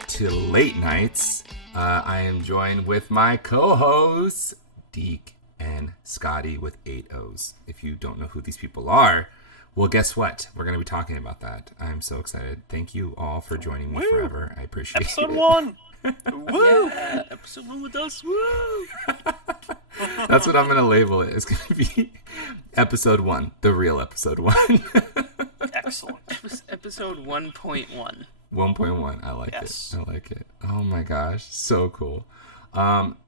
to Late Nights. I am joined with my co-hosts, Deke and Scotty with 8 O's. If you don't know who these people are, well, guess what? We're going to be talking about that. I'm so excited. Thank you all for joining me forever. I appreciate Episode it. 1. Woo! Yeah, episode 1 with us. Woo! That's what I'm going to label it. It's going to be episode 1, the real episode 1. Excellent. Episode 1.1. 1.1. I like it. I like it. Oh my gosh, so cool.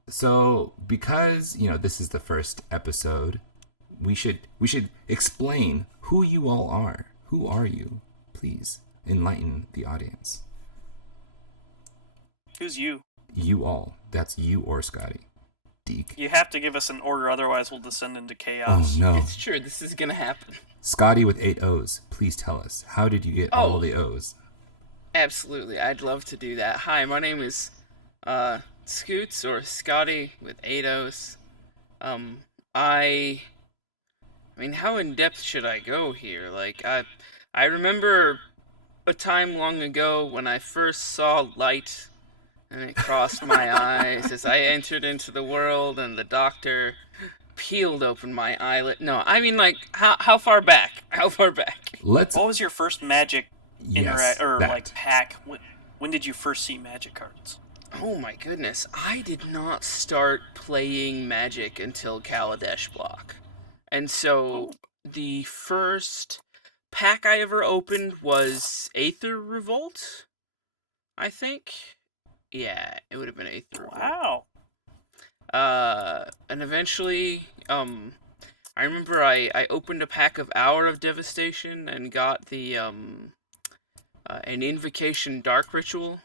So because this is the first episode, we should explain who you all are. Who are you? Please enlighten the audience. Who's you? You all. That's you or Scotty. Deke. You have to give us an order, otherwise we'll descend into chaos. Oh no. It's true. This is gonna happen. Scotty with 8 O's. Please tell us. How did you get all the O's? Absolutely. I'd love to do that. Hi, my name is Scoots or Scotty with 8 O's. I mean, how in depth should I go here? Like, I remember a time long ago when I first saw light and it crossed my eyes as I entered into the world and the doctor peeled open my eyelid. No, I mean, like, how far back? How far back? What was your first magic that. pack? When did you first see magic cards? Oh my goodness, I did not start playing Magic until Kaladesh block. And so the first pack I ever opened was Aether Revolt, I think. Yeah, it would have been Aether Revolt. Wow. And eventually, I remember I opened a pack of Hour of Devastation and got the, an Invocation Dark Ritual.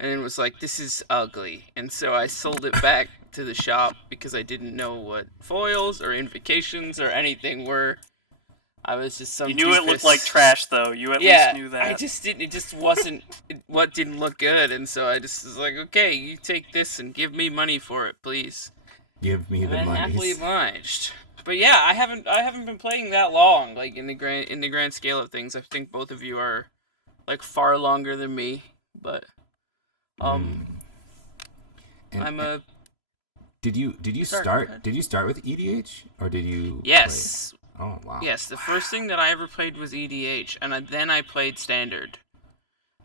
And it was like, this is ugly. And so I sold it back to the shop because I didn't know what foils or invocations or anything were. I was just some You knew doofus. it looked like trash, though. You at least knew that. I just didn't. It just wasn't what didn't look good. And so I just was like, okay, you take this and give me money for it, please. Give me the And money. happily obliged. But yeah, I haven't been playing that long. Like in the grand scale of things, I think both of you are like far longer than me. But Did you start with EDH or did you? Yes. Play? Oh wow. Yes, the first thing that I ever played was EDH, and then I played Standard.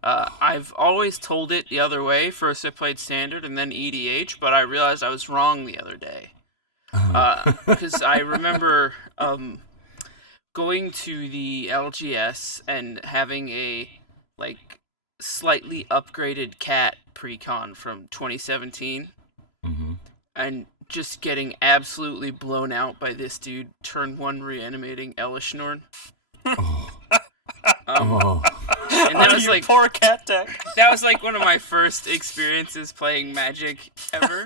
I've always told it the other way. First I played Standard and then EDH, but I realized I was wrong the other day. Because I remember going to the LGS and having a slightly upgraded cat pre-con from 2017, and just getting absolutely blown out by this dude turn 1 reanimating Elishnorn. And that was like poor cat deck. That was like one of my first experiences playing Magic ever.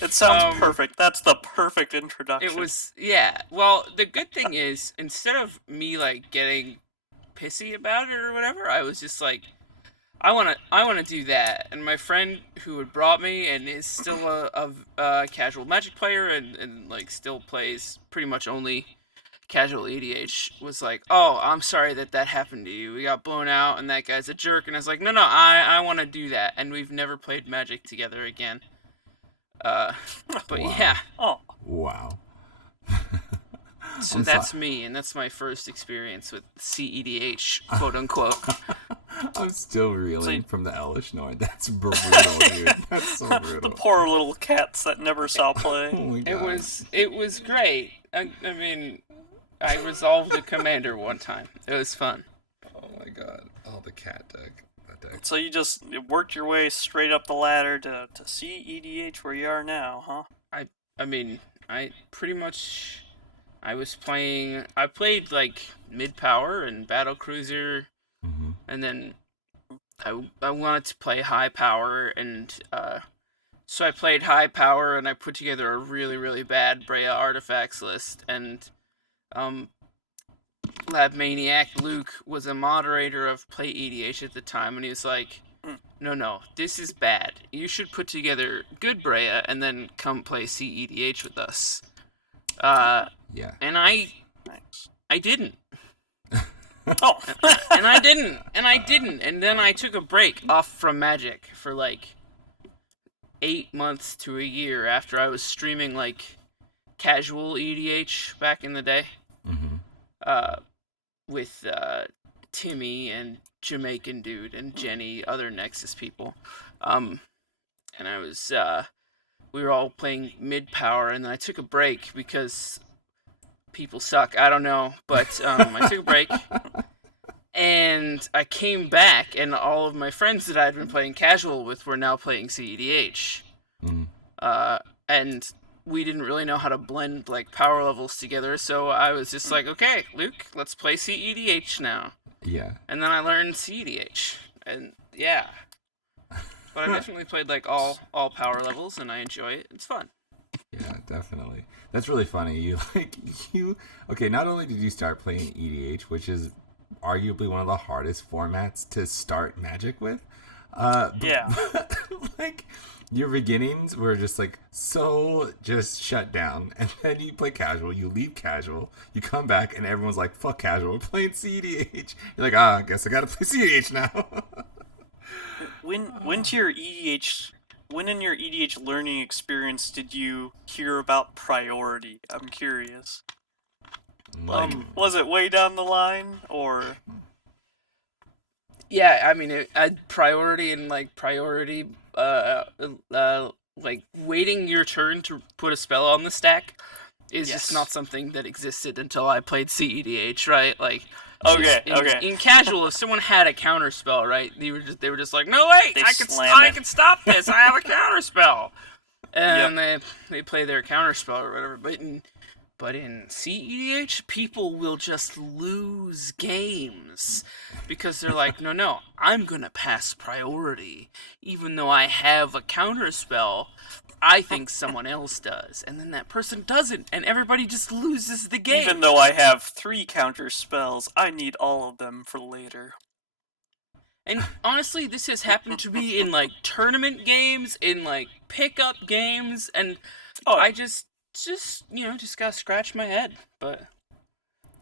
It sounds perfect. That's the perfect introduction. It was, yeah. Well, the good thing is, instead of me like getting pissy about it or whatever, I was just like, I wanna do that. And my friend who had brought me and is still a casual Magic player and like still plays pretty much only casual EDH was like, oh, I'm sorry that happened to you. We got blown out and that guy's a jerk. And I was like, no, I want to do that. And we've never played Magic together again. But wow. Yeah. Oh. Wow. So that's me, and that's my first experience with cEDH, quote unquote. I'm still reeling from the Elishnorn. That's brutal, dude. That's so brutal. The poor little cats that never saw play. Oh my God. It was great. I mean, I resolved the commander one time. It was fun. Oh my God. Oh, the cat deck. That deck. So you just worked your way straight up the ladder to cEDH where you are now, huh? I mean, I pretty much... I played like mid-power and battle cruiser, and then I wanted to play high power, and so I played high power, and I put together a really, really bad Brea artifacts list, and Lab Maniac Luke was a moderator of Play EDH at the time, and he was like, no, this is bad. You should put together good Brea, and then come play cEDH with us. Yeah. And I didn't. Oh. and I didn't, and then I took a break off from Magic for like 8 months to a year after I was streaming like casual EDH back in the day, Mm-hmm. uh, with Timmy and Jamaican Dude and Jenny, other Nexus people, and I was we were all playing mid power, and then I took a break because people suck. I don't know, but I took a break. And I came back, and all of my friends that I'd been playing casual with were now playing cEDH. Mm-hmm. And we didn't really know how to blend like power levels together, so I was just like, okay, Luke, let's play cEDH now. Yeah. And then I learned cEDH, and yeah. But I definitely played like all power levels, and I enjoy it. It's fun. Yeah, definitely. That's really funny. You okay, not only did you start playing EDH, which is arguably one of the hardest formats to start Magic with, Yeah. like your beginnings were just like so just shut down, and then you play casual, you leave casual, you come back, and everyone's like, "Fuck casual, we're playing cEDH." You're like, "Ah, I guess I gotta play cEDH now." When in your EDH learning experience did you hear about priority? I'm curious. Like, Was it way down the line, or? Yeah, I mean, priority and like priority, like waiting your turn to put a spell on the stack is Yes. just not something that existed until I played cEDH, right? Like, Okay, in casual, if someone had a counter spell, right, they were just like, no wait, They I slam it. can stop this. I have a counter spell, and they play their counter spell or whatever. But in cEDH, people will just lose games because they're like, no, I'm gonna pass priority, even though I have a counterspell. I think someone else does, and then that person doesn't, and everybody just loses the game. Even though I have 3 counter spells, I need all of them for later. And honestly, this has happened to me in like tournament games, in like pickup games, and I just gotta scratch my head. But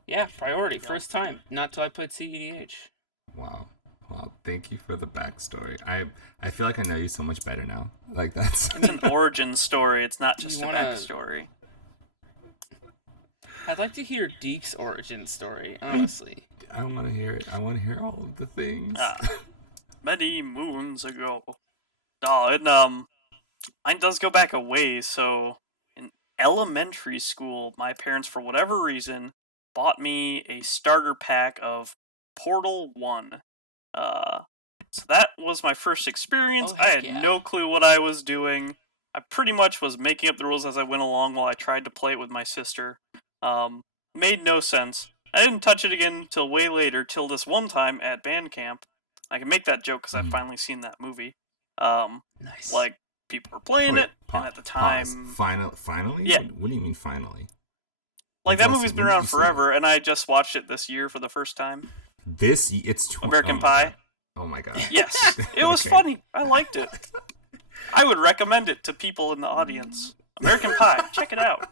yeah, priority, first time. Not till I played cEDH. wow. Well, thank you for the backstory. I feel like I know you so much better now. Like that's It's an origin story, it's not just a backstory. I'd like to hear Deke's origin story, honestly. I want to hear it. I want to hear all of the things. Many moons ago. No, mine does go back a ways. So in elementary school, my parents, for whatever reason, bought me a starter pack of Portal 1. So that was my first experience. Oh, I heck had yeah. no clue what I was doing. I pretty much was making up the rules as I went along while I tried to play it with my sister. Made no sense. I didn't touch it again till way later, till this one time at band camp. I can make that joke because I've finally seen that movie. Nice. Like, people were playing Wait, it, and at the time... Finally? Yeah. What do you mean finally? Like, that movie's been around forever, and I just watched it this year for the first time. Oh American Pie? God. Oh my god. Yes. It was funny. I liked it. I would recommend it to people in the audience. American Pie. Check it out.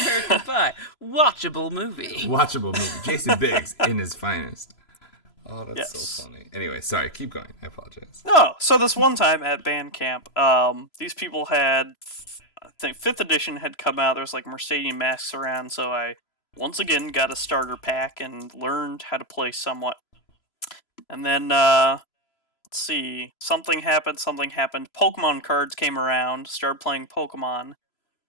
American Pie. Watchable movie. Watchable movie. Jason Biggs in his finest. Oh, that's Yes. so funny. Anyway, sorry, keep going. I apologize. No, so this one time at band camp, these people had, I think 5th edition had come out. There was like Mercedes masks around, so I once again got a starter pack and learned how to play somewhat. And then, let's see, something happened. Pokemon cards came around, started playing Pokemon,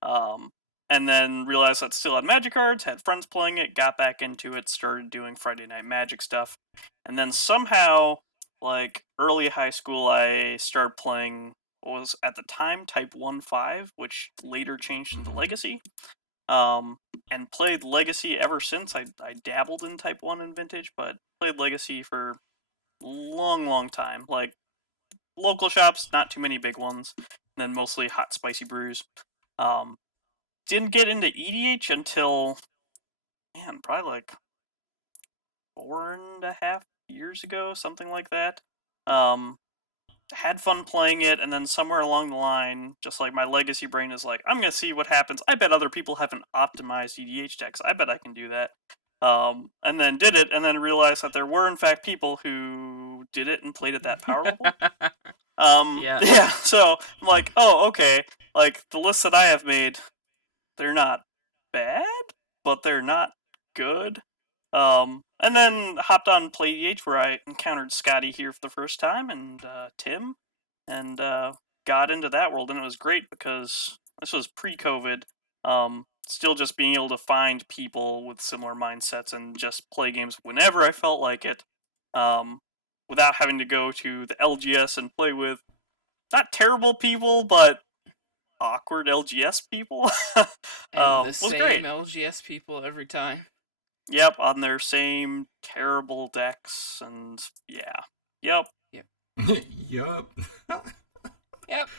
and then realized that still had Magic cards, had friends playing it, got back into it, started doing Friday Night Magic stuff. And then somehow, like, early high school, I started playing what was, at the time, Type 1-5, which later changed into Legacy. And played Legacy ever since. I dabbled in Type 1 and Vintage, but played Legacy for long time. Like, local shops, not too many big ones, and then mostly hot spicy brews. Didn't get into EDH until, man, probably like 4.5 years ago, something like that. Had fun playing it, and then somewhere along the line, just like my legacy brain is like, I'm gonna see what happens. I bet other people haven't optimized EDH decks. I bet I can do that. and then did it, and then realized that there were in fact people who did it and played it that power level. Yeah. So I'm like, oh, okay. Like the lists that I have made, they're not bad, but they're not good. And then hopped on Play EDH where I encountered Scotty here for the first time and Tim, and got into that world, and it was great because this was pre-COVID. Still just being able to find people with similar mindsets and just play games whenever I felt like it, without having to go to the LGS and play with not terrible people, but awkward LGS people. And the was same great. LGS people every time. Yep, on their same terrible decks, and yeah. Yep. Yup. Yep.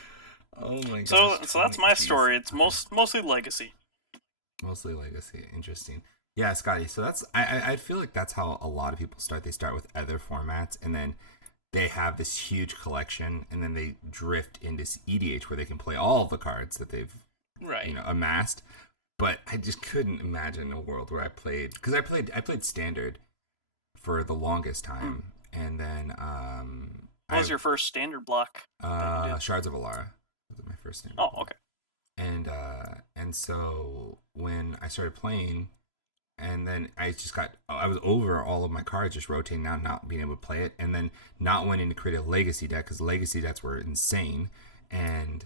Oh my So gosh. that's my story. It's mostly legacy. Mostly legacy. Interesting. Yeah, Scotty. So that's I feel like that's how a lot of people start. They start with other formats, and then they have this huge collection, and then they drift into EDH where they can play all of the cards that they've amassed. But I just couldn't imagine a world where I played, because I played Standard for the longest time, and then what was your first Standard block? Shards of Alara was my first Standard. Oh, block. Okay. And so when I started playing, and then I was over all of my cards, just rotating out, not being able to play it, and then not wanting to create a legacy deck because legacy decks were insane, and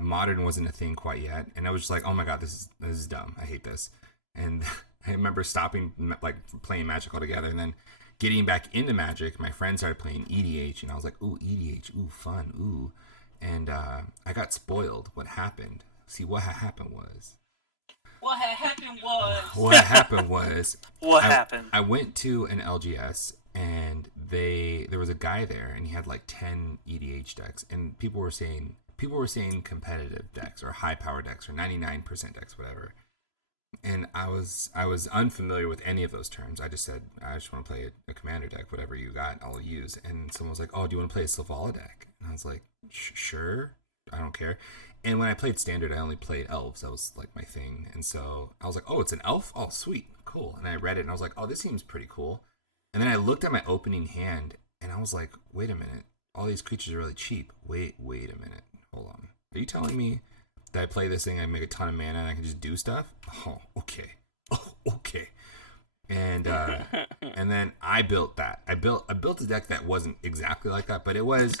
modern wasn't a thing quite yet, and I was just like, oh my god, this is dumb. I hate this. And I remember stopping like playing Magic altogether, and then getting back into Magic. My friends started playing EDH, and I was like, ooh, EDH, ooh, fun, ooh. And I got spoiled. What happened? See, what happened was. What happened? I went to an LGS, and there was a guy there, and he had like 10 EDH decks, and people were saying competitive decks or high power decks or 99% decks, whatever. And I was unfamiliar with any of those terms. I just said, I just want to play a commander deck, whatever you got, I'll use. And someone was like, oh, do you want to play a Selvala deck? And I was like, sure, I don't care. And when I played Standard, I only played elves. That was like my thing. And so I was like, oh, it's an elf? Oh, sweet, cool. And I read it, and I was like, oh, this seems pretty cool. And then I looked at my opening hand, and I was like, wait a minute, all these creatures are really cheap. Wait a minute, hold on. Are you telling me that I play this thing, I make a ton of mana, and I can just do stuff? Oh, okay. And and then I built that. I built a deck that wasn't exactly like that, but it was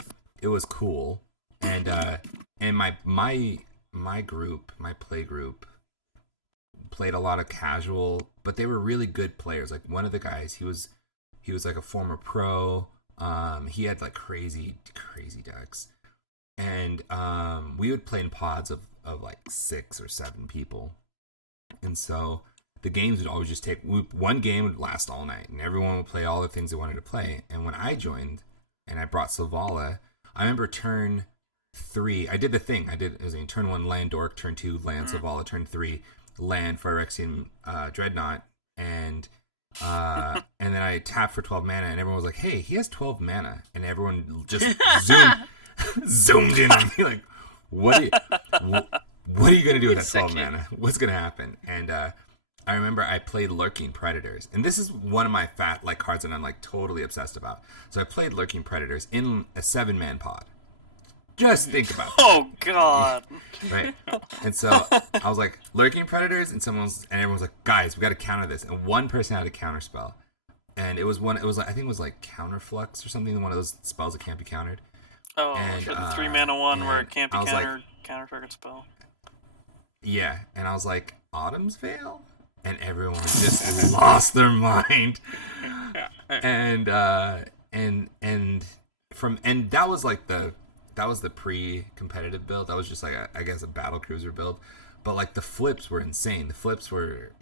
cool. And my group, my play group, played a lot of casual, but they were really good players. Like one of the guys, he was like a former pro. He had like crazy decks. And we would play in pods of like 6 or 7 people. And so the games would always just one game would last all night, and everyone would play all the things they wanted to play. And when I joined and I brought Selvala, I remember turn 3, I did the thing. It was turn 1 land Dork, turn 2 land Selvala, turn 3 land Phyrexian Dreadnought, and then I tapped for 12 mana, and everyone was like, hey, he has 12 mana, and everyone just zoomed in on me like, what are you gonna do with that 12 mana? What's gonna happen? And I remember I played Lurking Predators, and this is one of my cards that I'm like totally obsessed about. So I played Lurking Predators in a 7-man pod. Just think about that. Oh god. Right. And so I was like, Lurking Predators, and everyone was like, guys, we got to counter this. And one person had a counter spell, and I think it was like Counterflux or something, one of those spells that can't be countered. Oh, and, sure, the 3-mana one where it can't be countered, counter target spell. Yeah, and I was like, Autumn's Veil? And everyone just lost their mind. And that was the pre-competitive build. That was just like I guess a battle cruiser build. But like the flips were insane. The flips were,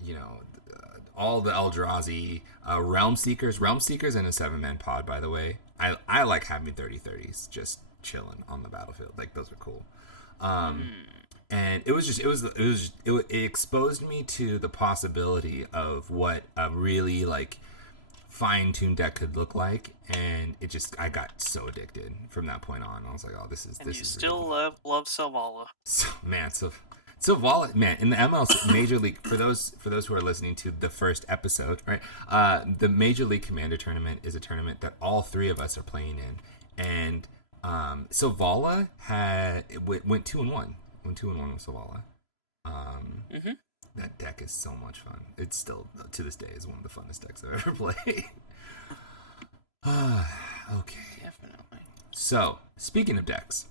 all the Eldrazi, Realm Seekers in a 7-man pod, by the way. I like having 30/30s just chilling on the battlefield. Like those are cool. And it exposed me to the possibility of what a really like fine-tuned deck could look like, and I got so addicted from that point on. I was like, oh, this is still love Selvala. So Zavala, man, in the MLC Major League, for those who are listening to the first episode, right? The Major League Commander tournament is a tournament that all three of us are playing in, and Zavala went 2-1. Went 2-1 with Zavala. That deck is so much fun. It's still, to this day, is one of the funnest decks I've ever played. Okay. Definitely. So, speaking of decks,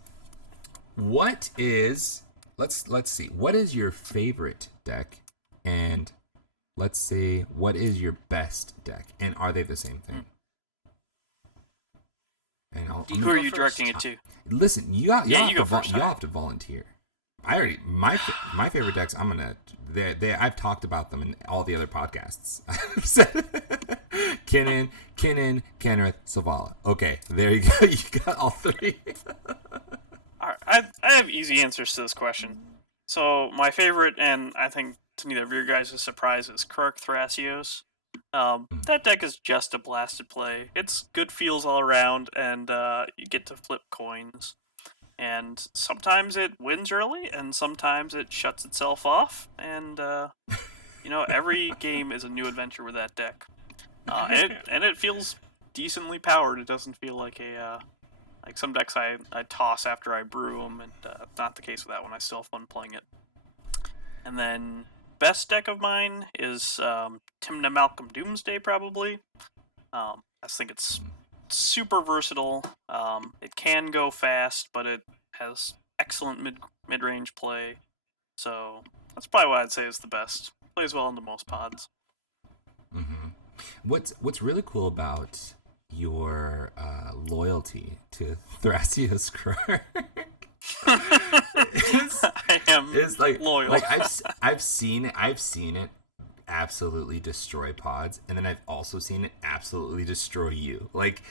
what is... Let's see. What is your favorite deck? And let's say, what is your best deck? And are they the same thing? And who are you directing it to? Listen, you have to first. Volunteer. My favorite decks. I've talked about them in all the other podcasts. I've said Kinnan, Kenrith, Zavala. Okay, there you go. You got all three. I have easy answers to this question. So my favorite, and I think to neither of your guys' surprise, is Krark Thrasios. That deck is just a blasted play. It's good feels all around, and you get to flip coins. And sometimes it wins early, and sometimes it shuts itself off. And every game is a new adventure with that deck. And it feels decently powered. It doesn't feel like like some decks I toss after I brew them, and not the case with that one. I still have fun playing it. And then best deck of mine is Timna Malcolm Doomsday, probably. I just think it's super versatile. It can go fast, but it has excellent mid-range play. So that's probably what I'd say is the best. Plays well into most pods. Mm-hmm. What's really cool about your loyalty to Thrasios Krark I am loyal. Like I've seen it absolutely destroy pods, and then I've also seen it absolutely destroy you. Like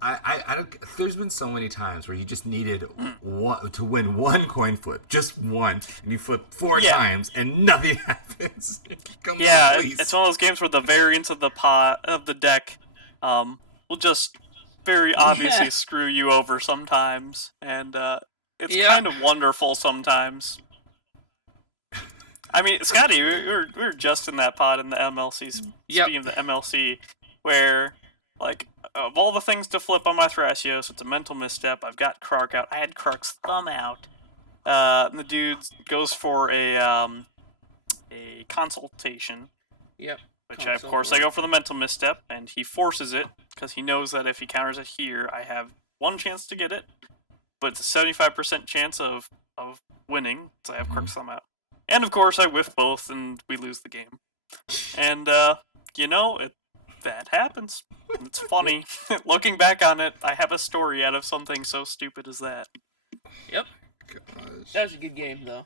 I don't. There's been so many times where you just needed one to win one coin flip, just one, and you flip four times and nothing happens. Come on, please. It's one of those games where the variance of the deck will just very obviously screw you over sometimes, and it's kind of wonderful sometimes. I mean, Scotty, we were just in that pod in the MLC. Speaking of the MLC, where like of all the things to flip on my Thrasios, it's a mental misstep. I've got Krark out. I had Krark's thumb out. And the dude goes for a consultation. Yep. Which, of course, I go for the mental misstep, and he forces it, because he knows that if he counters it here, I have one chance to get it, but it's a 75% chance of winning, so I have Krark's thumb out. And, of course, I whiff both, and we lose the game. And, that happens. It's funny. Looking back on it, I have a story out of something so stupid as that. Yep. Gosh. That was a good game, though.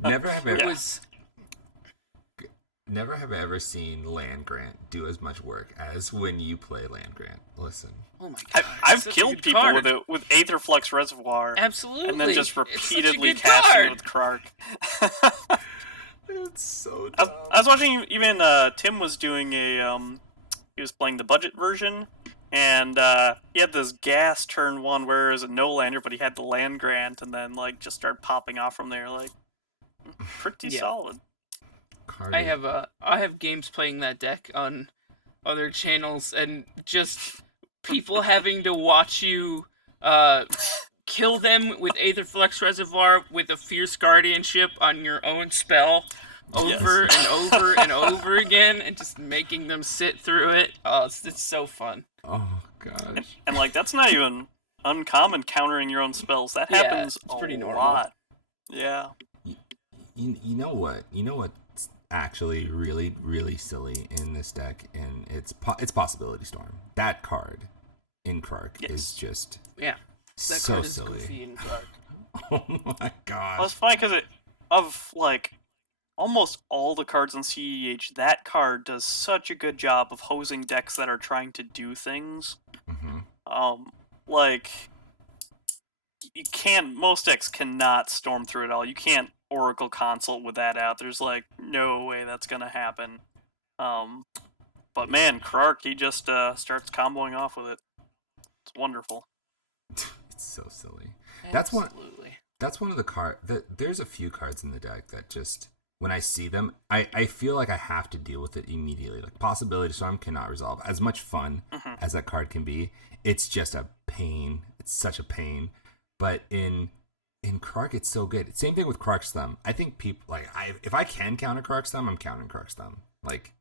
Never have I ever seen Land Grant do as much work as when you play Land Grant. Listen. Oh my god. I've killed people with Aetherflux Reservoir. Absolutely. And then just repeatedly casting with Krark. It's so dumb. I was watching, even Tim was doing he was playing the budget version, and he had this gas turn one where it was a no lander, but he had the Land Grant, and then just started popping off from there, pretty solid. I have games playing that deck on other channels, and just people having to watch you kill them with Aetherflux Reservoir with a Fierce Guardianship on your own spell over and over and over again, and just making them sit through it. Oh, it's so fun. Oh gosh. And that's not even uncommon, countering your own spells. That happens it's pretty normal. Lot. Yeah. You know what? You know what's actually really, really silly in this deck, and it's Possibility Storm. That card in Krark is just so silly. Goofy in Krark. Oh my gosh. Well, it's funny because of almost all the cards in cEDH, that card does such a good job of hosing decks that are trying to do things. Mm-hmm. You can't. Most decks cannot storm through it all. You can't Oracle Consult with that out. There's no way that's gonna happen. But man, Krark, he just starts comboing off with it. It's wonderful. It's so silly. Absolutely. That's one of the there's a few cards in the deck that just when I see them, I feel like I have to deal with it immediately. Like Possibility Storm cannot resolve. As much fun as that card can be, it's just a pain. It's such a pain. But in Krark, it's so good. Same thing with Krark's Thumb. I think people like if I can counter Krark's Thumb, I'm counting Krark's Thumb. Like,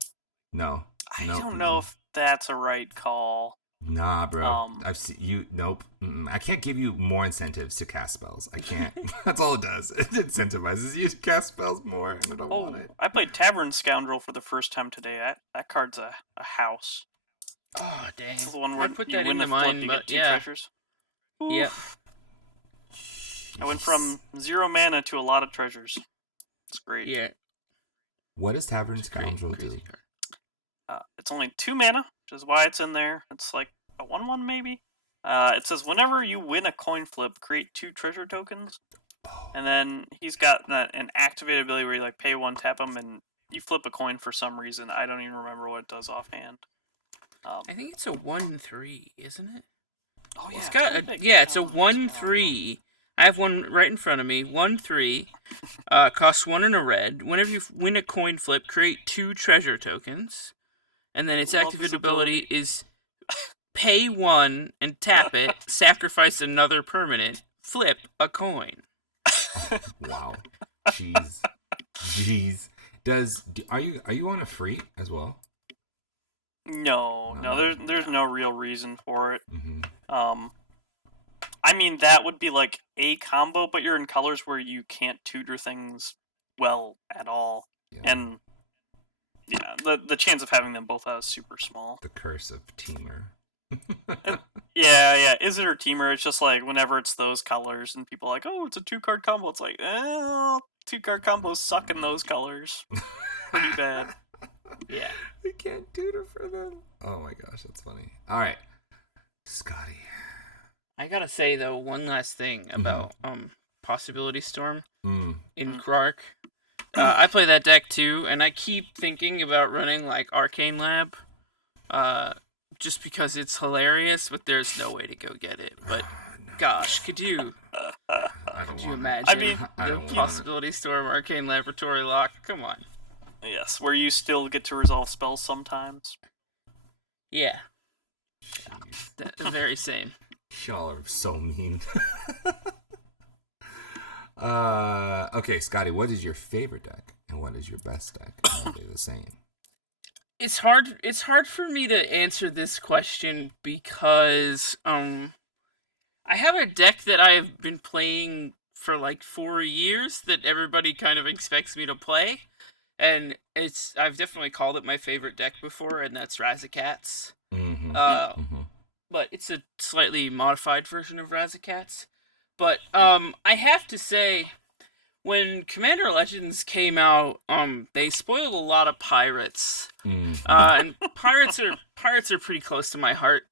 no. I don't know if that's a right call. Nah, bro. I've seen you. Nope. I can't give you more incentives to cast spells. I can't. That's all it does. It incentivizes you to cast spells more, and I don't want it. I played Tavern Scoundrel for the first time today. That card's a house. Oh, dang. It's the one where I put you that win into the flip, mine, you but get 2 treasures. Yep. I went from 0 mana to a lot of treasures. It's great. Yeah. What does Tavern Scoundrel do? Card. It's only 2 mana, which is why it's in there. It's like a 1/1 maybe. It says whenever you win a coin flip, create 2 treasure tokens. Oh. And then he's got an activated ability where you like pay 1, tap him, and you flip a coin for some reason. I don't even remember what it does offhand. I think it's a 1/3, isn't it? Oh yeah, It's got it's a 1/3. I have one right in front of me. 1/3. Costs 1 and a red. Whenever you win a coin flip, create 2 treasure tokens. And then its activated ability is pay 1 and tap it, sacrifice another permanent, flip a coin. Wow. Jeez. Are you on a free as well? No, there's no real reason for it. Mm-hmm. I mean that would be like a combo, but you're in colors where you can't tutor things well at all, and yeah, the chance of having them both out is super small. The curse of Teamer. Yeah. Is it or Teamer? It's just like whenever it's those colors and people are like, oh, it's a 2-card combo. It's like, 2-card combos suck in those colors. Pretty bad. Yeah. We can't tutor for them. Oh my gosh, that's funny. All right, Scotty. I gotta say though, one last thing about Possibility Storm in Krark. I play that deck too, and I keep thinking about running like Arcane Lab, just because it's hilarious. But there's no way to go get it. But gosh, could you imagine? I mean, the Possibility Storm Arcane Laboratory lock. Come on. Yes, where you still get to resolve spells sometimes. Yeah. The very same. Y'all are so mean. Okay, Scotty, what is your favorite deck and what is your best deck? Are they the same? It's hard for me to answer this question because I have a deck that I've been playing for like 4 years that everybody kind of expects me to play, and I've definitely called it my favorite deck before, and that's Razakats. But it's a slightly modified version of Razakats. But I have to say, when Commander Legends came out, they spoiled a lot of pirates, and pirates are pretty close to my heart.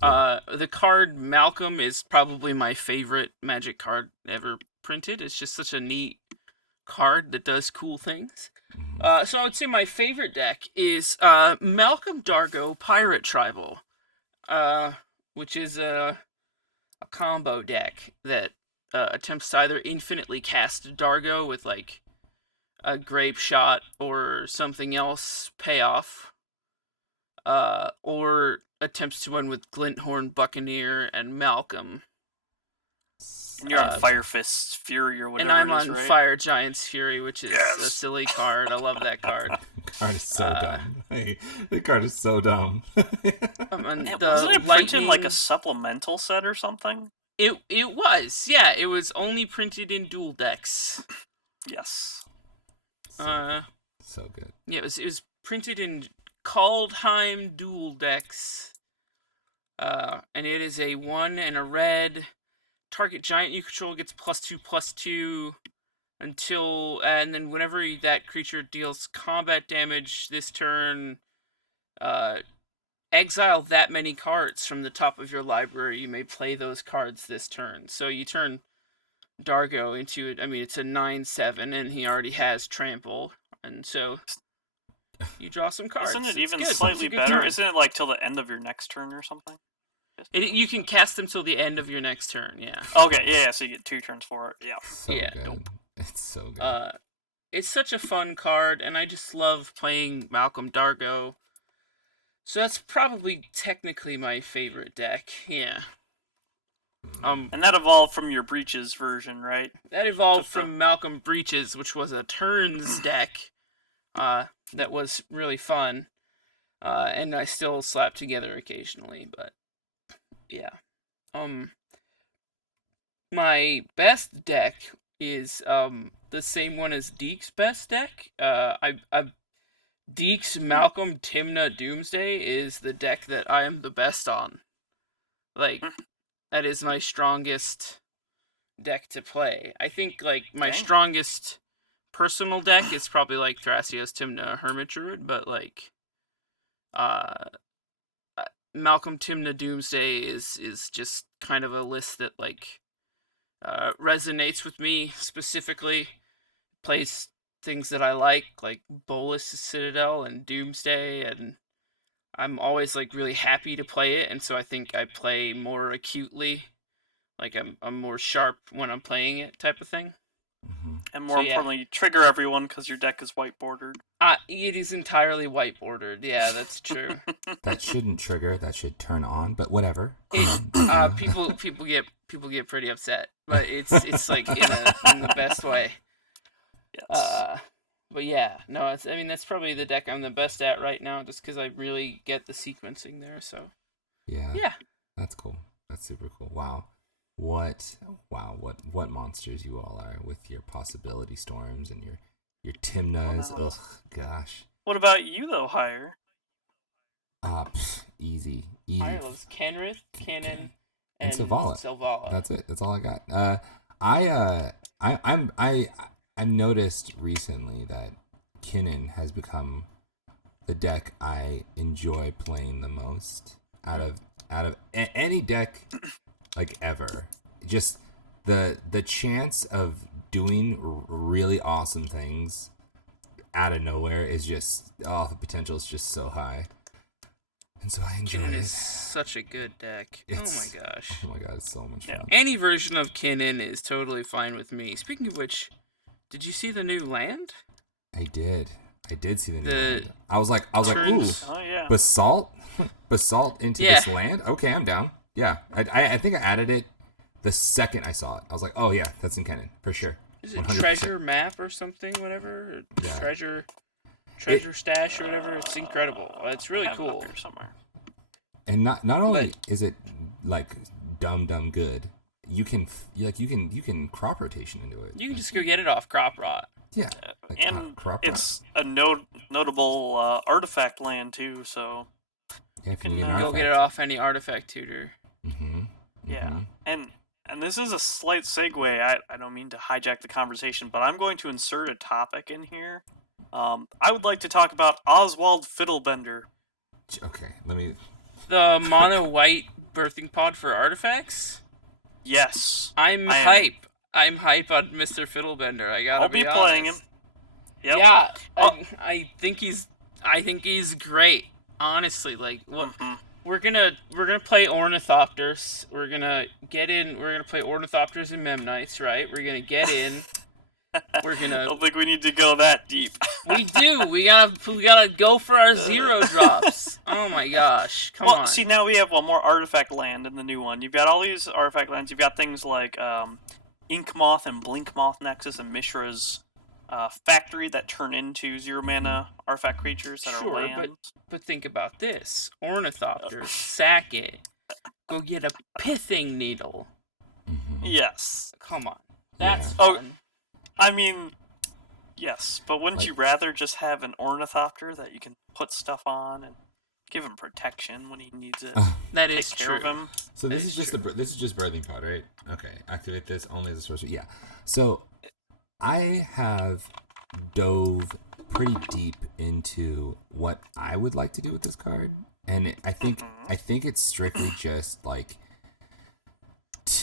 The card Malcolm is probably my favorite Magic card ever printed. It's just such a neat card that does cool things. So I would say my favorite deck is Malcolm Dargo Pirate Tribal, which is a combo deck that attempts to either infinitely cast Dargo with like a Grape Shot or something else payoff, or attempts to win with Glinthorn Buccaneer and Malcolm. And you're on Fire Fist's Fury or whatever. And I'm it is, on right? Fire Giant's Fury, which is a silly card. I love that card. The card is so dumb. The card is so dumb. Wasn't it printed like a supplemental set or something? It was, yeah. It was only printed in dual decks. Yes. So good. Yeah, it was printed in Kaldheim dual decks. And it is a 1 and a red. Target giant you control gets +2/+2 until, and then whenever that creature deals combat damage this turn, exile that many cards from the top of your library. You may play those cards this turn. So you turn Dargo into it. I mean, it's a 9/7, and he already has trample, and so you draw some cards. Isn't it even slightly better? Isn't it like till the end of your next turn or something? You can cast them till the end of your next turn. Yeah. Okay, yeah, so you get 2 turns for it. Yeah. So Yeah. good. Dope. It's so good. It's such a fun card, and I just love playing Malcolm Dargo. So that's probably technically my favorite deck. Yeah. And that evolved from your Breaches version, right? That evolved from Malcolm Breaches, which was a turns deck. That was really fun. And I still slap together occasionally, but yeah. My best deck is the same one as Deke's best deck. Deke's Malcolm Timna Doomsday is the deck that I am the best on. Like, that is my strongest deck to play. I think, like, my strongest personal deck is probably, like, Thrasios Timna Hermit Druid, but, like, Malcolm Timna Doomsday is just kind of a list that, like, resonates with me specifically. Plays things that I like Bolus Citadel and Doomsday, and I'm always, like, really happy to play it, and so I think I play more acutely. Like, I'm more sharp when I'm playing it, type of thing. Mm-hmm. And more importantly, you trigger everyone because your deck is white bordered. It is entirely white bordered. Yeah, that's true. That shouldn't trigger. That should turn on. But whatever. People get pretty upset, but it's like in the best way. Yes. But yeah, no, that's probably the deck I'm the best at right now, just because I really get the sequencing there. So yeah, that's cool. That's super cool. Wow. What monsters you all are with your possibility storms and your Timnas. Ugh, gosh. What about you though, Higher? Easy. Higher loves Kenrith, Cannon, and Selvala. That's it. That's all I got. I've noticed recently that Kinnan has become the deck I enjoy playing the most out of any deck. Like, ever. Just the chance of doing really awesome things out of nowhere is just, the potential is just so high. And so I enjoy Kinnan it. is such a good deck. Oh my gosh. Oh my god, it's so much fun. Any version of Kinnan is totally fine with me. Speaking of which, did you see the new land? I did see the new land. I was like, ooh, oh, yeah. Basalt into this land? Okay, I'm down. Yeah, I think I added it the second I saw it. I was like, oh yeah, that's in Kennan for sure. Is it 100%. Treasure map or something, whatever? Yeah. Treasure stash or whatever? It's incredible. It's really cool. Here somewhere. And not only is it like dumb good, you can crop rotation into it. You can just go get it off crop rot. Yeah, and it's a notable artifact land too. So yeah, you can go get it off any artifact tutor. Mm-hmm. Yeah, and this is a slight segue. I don't mean to hijack the conversation, but I'm going to insert a topic in here. I would like to talk about Oswald Fiddlebender. Okay, let me. The mono white birthing pod for artifacts. Yes, I'm hype. I'm hype on Mr. Fiddlebender. I'll be honest. Playing him. Yep. Yeah, I think he's great. Honestly, like, look, we're gonna play Ornithopters. We're gonna play Ornithopters and Memnites, right? We're gonna get in. We're gonna. I don't think we need to go that deep. We do. We gotta go for our 0 drops. Oh my gosh! Come on. See, now we have one more artifact land in the new one. You've got all these artifact lands. You've got things like Ink Moth and Blink Moth Nexus and Mishra's factory that turn into 0 mana artifact creatures that are lands. But think about this: Ornithopter, sack it, go get a Pithing Needle. Yes. Come on, that's fun. I mean, yes, but wouldn't you rather just have an Ornithopter that you can put stuff on and give him protection when he needs it? That is true. Of him? So this is just birthing pod, right? Okay, activate this only as a sorcerer. Yeah. So I have dove pretty deep into what I would like to do with this card, and I think it's strictly just like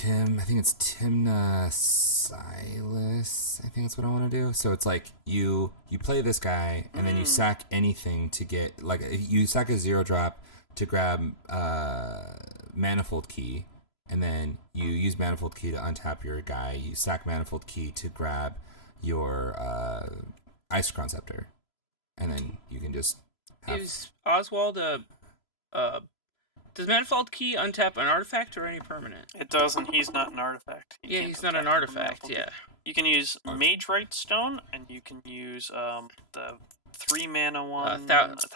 I think it's Timna Silas. I think that's what I want to do. So it's like you play this guy, and then you sack anything to get, like, you sack a 0 drop to grab Manifold Key, and then you use Manifold Key to untap your guy. You sack Manifold Key to grab your Isochron Scepter, and then you can just have... Is Oswald does Manifold Key untap an artifact or any permanent? It doesn't. He's not an artifact. He's not an artifact. Yeah. You can use Mage Right Stone, and you can use the 3 mana one. 1,000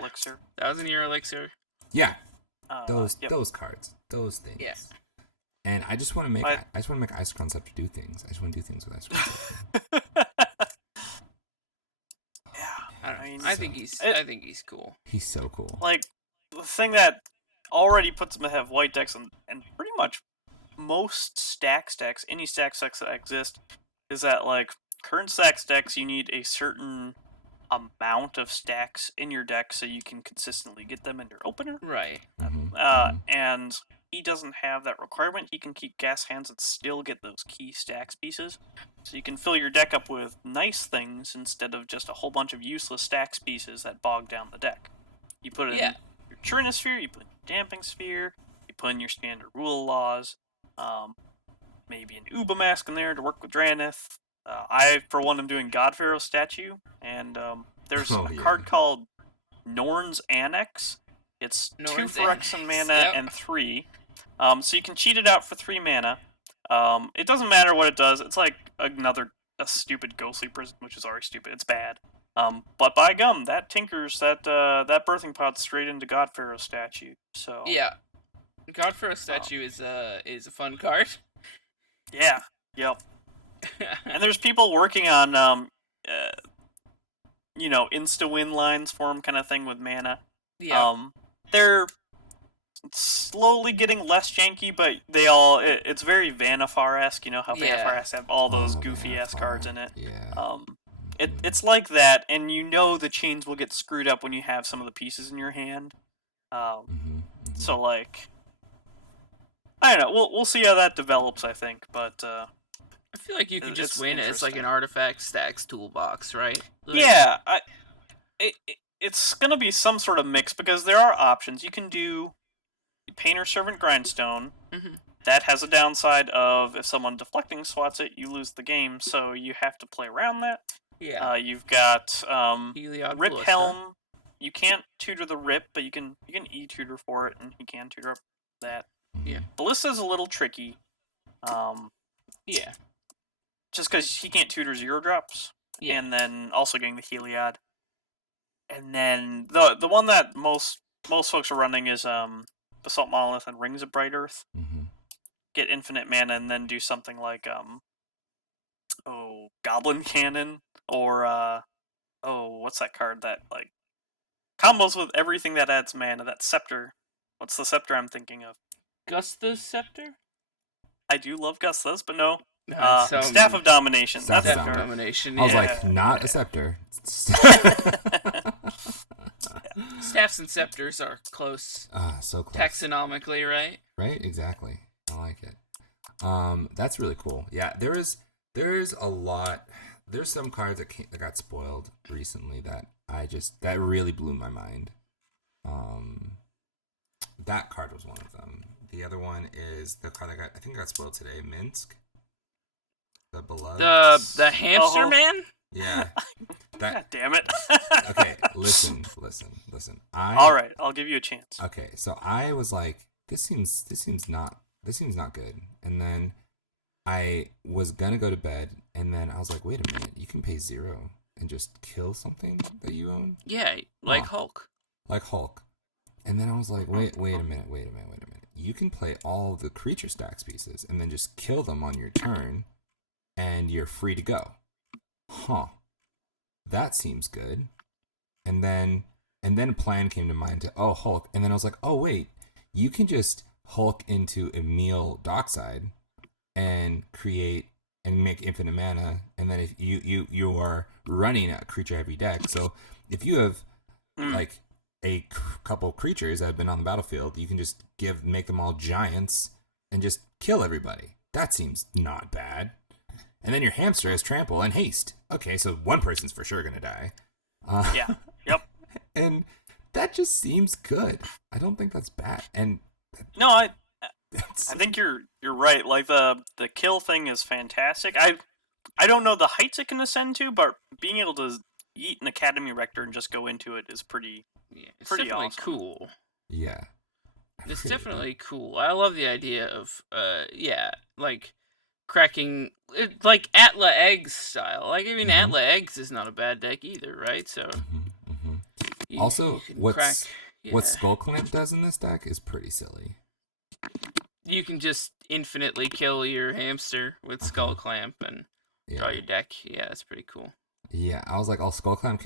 elixir. 1,000-year elixir. Yeah. Those cards. Those things. Yeah. And I just want to make Isochron Scepter do things. I just want to do things with Isochron Scepter. I think he's cool. He's so cool. Like, the thing that already puts him ahead of white decks and pretty much most stacks, any stacks that exist, is that, like, current stacks decks, you need a certain amount of stacks in your deck so you can consistently get them in your opener. Right. And he doesn't have that requirement. He can keep gas hands and still get those key stacks pieces. So you can fill your deck up with nice things instead of just a whole bunch of useless stacks pieces that bog down the deck. You put in your Trinosphere, you put in your Damping Sphere, you put in your standard rule laws, maybe an Uba Mask in there to work with Dranith. I, for one, am doing God Pharaoh Statue, and there's a card called Norn's Annex. It's Norn's 2 Phyrexian mana and 3. So you can cheat it out for 3 mana. It doesn't matter what it does. It's like a stupid Ghostly Prison, which is already stupid. It's bad. But by gum, that tinkers that birthing pod straight into God Pharaoh Statue. So yeah, God Pharaoh Statue is a fun card. Yeah. Yep. And there's people working on insta-win lines for him, kind of thing with mana. Yeah. They're slowly getting less janky, but it's very Vannifar-esque. You know how Vannifar have all those goofy-ass cards in it. Yeah. It's like that, and the chains will get screwed up when you have some of the pieces in your hand. So, like, I don't know. We'll see how that develops, I think, but I feel like you can just win it. It's like an artifact stacks toolbox, right? Like... Yeah, it's gonna be some sort of mix, because there are options. You can do Painter Servant Grindstone. Mm-hmm. That has a downside of if someone deflecting swats it, you lose the game, so you have to play around that. Yeah. You've got Heliod Rip Ballista. Helm. You can't tutor the Rip, but you can E-tutor for it, and he can tutor up that. Yeah. Ballista's a little tricky. Yeah. Just because he can't tutor 0-drops. Yeah. And then also getting the Heliod. And then the one that most folks are running is Basalt Monolith and Rings of Bright Earth. Mm-hmm. Get infinite mana and then do something like Goblin Cannon, or what's that card that like combos with everything that adds mana? That Scepter. What's the Scepter I'm thinking of? Gusta's Scepter? I do love Gustas, but no. No, Staff of Domination. Staff That's of the card. Domination. I was Yeah. like, not a scepter. Staffs and scepters are close. So close. Taxonomically, right? Right, exactly. I like it. That's really cool. Yeah, there is a lot. There's some cards that got spoiled recently that that really blew my mind. That card was one of them. The other one is the card I think got spoiled today, Minsk. The Beloved. The hamster man? Yeah. God damn it. Okay, listen. All right, I'll give you a chance. Okay, so I was like, this seems not good. And then I was gonna go to bed, and then I was like, wait a minute, you can pay 0 and just kill something that you own? Yeah, like Hulk. Like Hulk. And then I was like, wait a minute. You can play all the creature stacks pieces and then just kill them on your turn, and you're free to go. Huh. That seems good. And then a plan came to mind to Hulk, and then I was like, oh wait, you can just Hulk into Emil Dockside and create and make infinite mana, and then if you are running a creature heavy deck, so if you have like a couple creatures that have been on the battlefield, you can just make them all giants and just kill everybody. That seems not bad. And then your hamster has trample and haste. Okay, so one person's for sure gonna die. Yeah. Yep. And that just seems good. I don't think that's bad. And No, I think you're right. Like the kill thing is fantastic. I don't know the heights it can ascend to, but being able to eat an academy rector and just go into it is pretty It's pretty definitely awesome. cool. Yeah. It's definitely cool. I love the idea of, like, cracking, like, Atla Eggs style. Like, I mean, Atla Eggs is not a bad deck either, right? So, Also, you can crack, what Skull Clamp does in this deck is pretty silly. you can just infinitely kill your hamster with Skull Clamp and draw your deck. Yeah, that's pretty cool. Yeah, I was like, Skull Clamp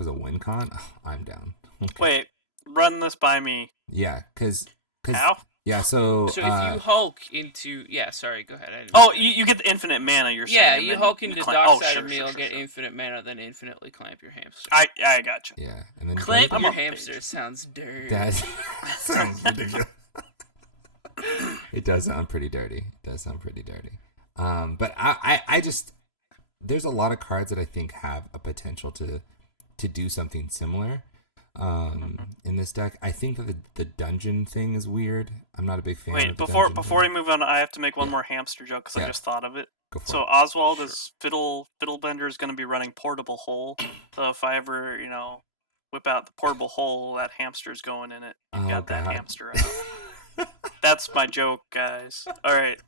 is a win con? Oh, I'm down. Okay. Wait, run this by me. Yeah, because How? yeah, so if you Hulk into... Yeah, sorry, go ahead. You get the infinite mana, you're yeah, saying. you Hulk into Dockside Meal, get infinite mana, then infinitely clamp your hamster. I gotcha. Yeah, and then Clamp your hamster sounds dirty. That sounds ridiculous. It does sound pretty dirty. But I just... There's a lot of cards that I think have a potential to do something similar. In this deck, I think that the dungeon thing is weird. I'm not a big fan. Wait, of the before we move on, I have to make one more hamster joke because I just thought of it. So Oswald is Fiddlebender is going to be running Portable Hole. So if I ever whip out the Portable Hole, that hamster's going in it. You got that hamster out. That's my joke, guys. All right,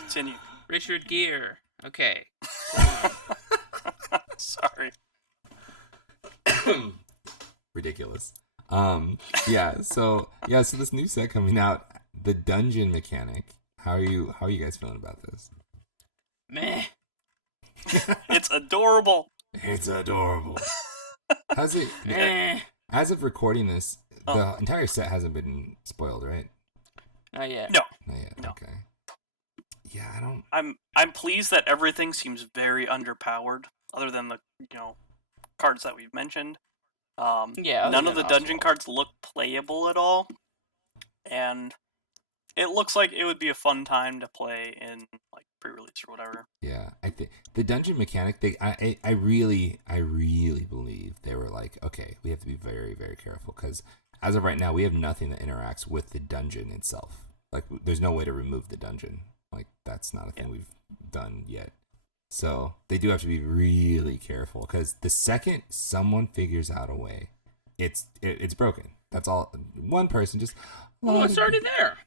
continue. Richard Gere. Okay. Sorry. Ridiculous. So this new set coming out, the dungeon mechanic. How are you guys feeling about this? Meh. It's adorable. How's it? As of recording this, the entire set hasn't been spoiled, right? Not yet. No. Not yet. No. Okay. Yeah, I don't. I'm pleased that everything seems very underpowered, other than the cards that we've mentioned. None of the dungeon cards look playable at all, and it looks like it would be a fun time to play in like pre-release or whatever. Yeah, I think the dungeon mechanic. I really believe they were like, okay, we have to be very, very careful because as of right now, we have nothing that interacts with the dungeon itself. Like, there's no way to remove the dungeon. Like, that's not a thing we've done yet. So they do have to be really careful because the second someone figures out a way, it's broken. That's all. One person just. Oh, it's already there.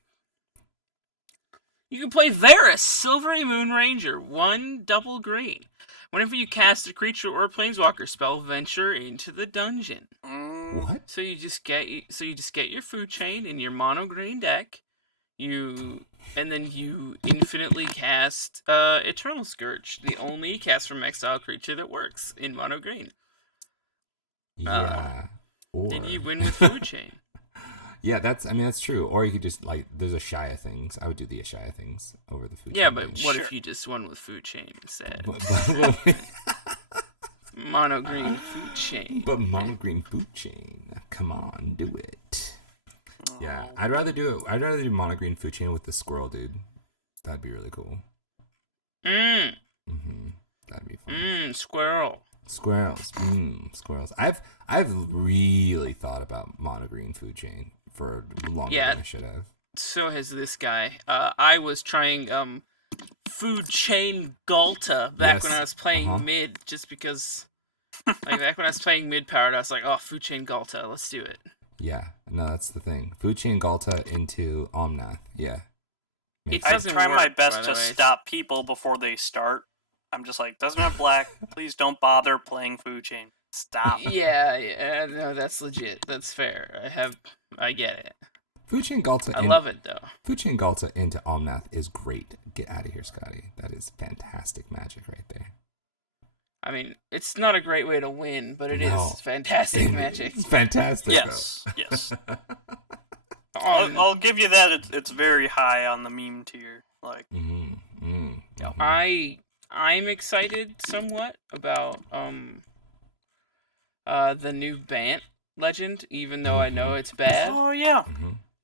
You can play Varus, Silvery Moon Ranger, 1 double green. Whenever you cast a creature or a planeswalker spell, venture into the dungeon. What? So you just get your food chain in your mono green deck. And then you infinitely cast Eternal Scourge, the only cast from exile creature that works in mono green. Yeah. And you win with food chain. Yeah, that's true. Or you could just there's Ashaya things. I would do the Ashaya things over the food chain. Yeah, but what if you just won with food chain instead? Mono green food chain. But mono green food chain. Come on, do it. Yeah, I'd rather do mono green food chain with the squirrel dude. That'd be really cool. That'd be fun. Squirrel. Squirrels. Squirrels. I've really thought about mono green food chain for longer than I should have. So has this guy. I was trying food chain Galta back when I was playing mid, just because back when I was playing mid powered, I was like, oh, food chain Galta, let's do it. Yeah, no, that's the thing. Food chain Galta into Omnath. Yeah. I try my best to stop people before they start. I'm just like, doesn't have black. Please don't bother playing food chain. Stop. Yeah, no, that's legit. That's fair. I get it. Food chain Galta. I love it though. Food chain Galta into Omnath is great. Get out of here, Scotty. That is fantastic magic right there. I mean, it's not a great way to win, but it is fantastic magic. It's fantastic. Yes. I'll give you that. It's very high on the meme tier. Like, I'm excited somewhat about the new Bant legend, even though I know it's bad. Oh yeah.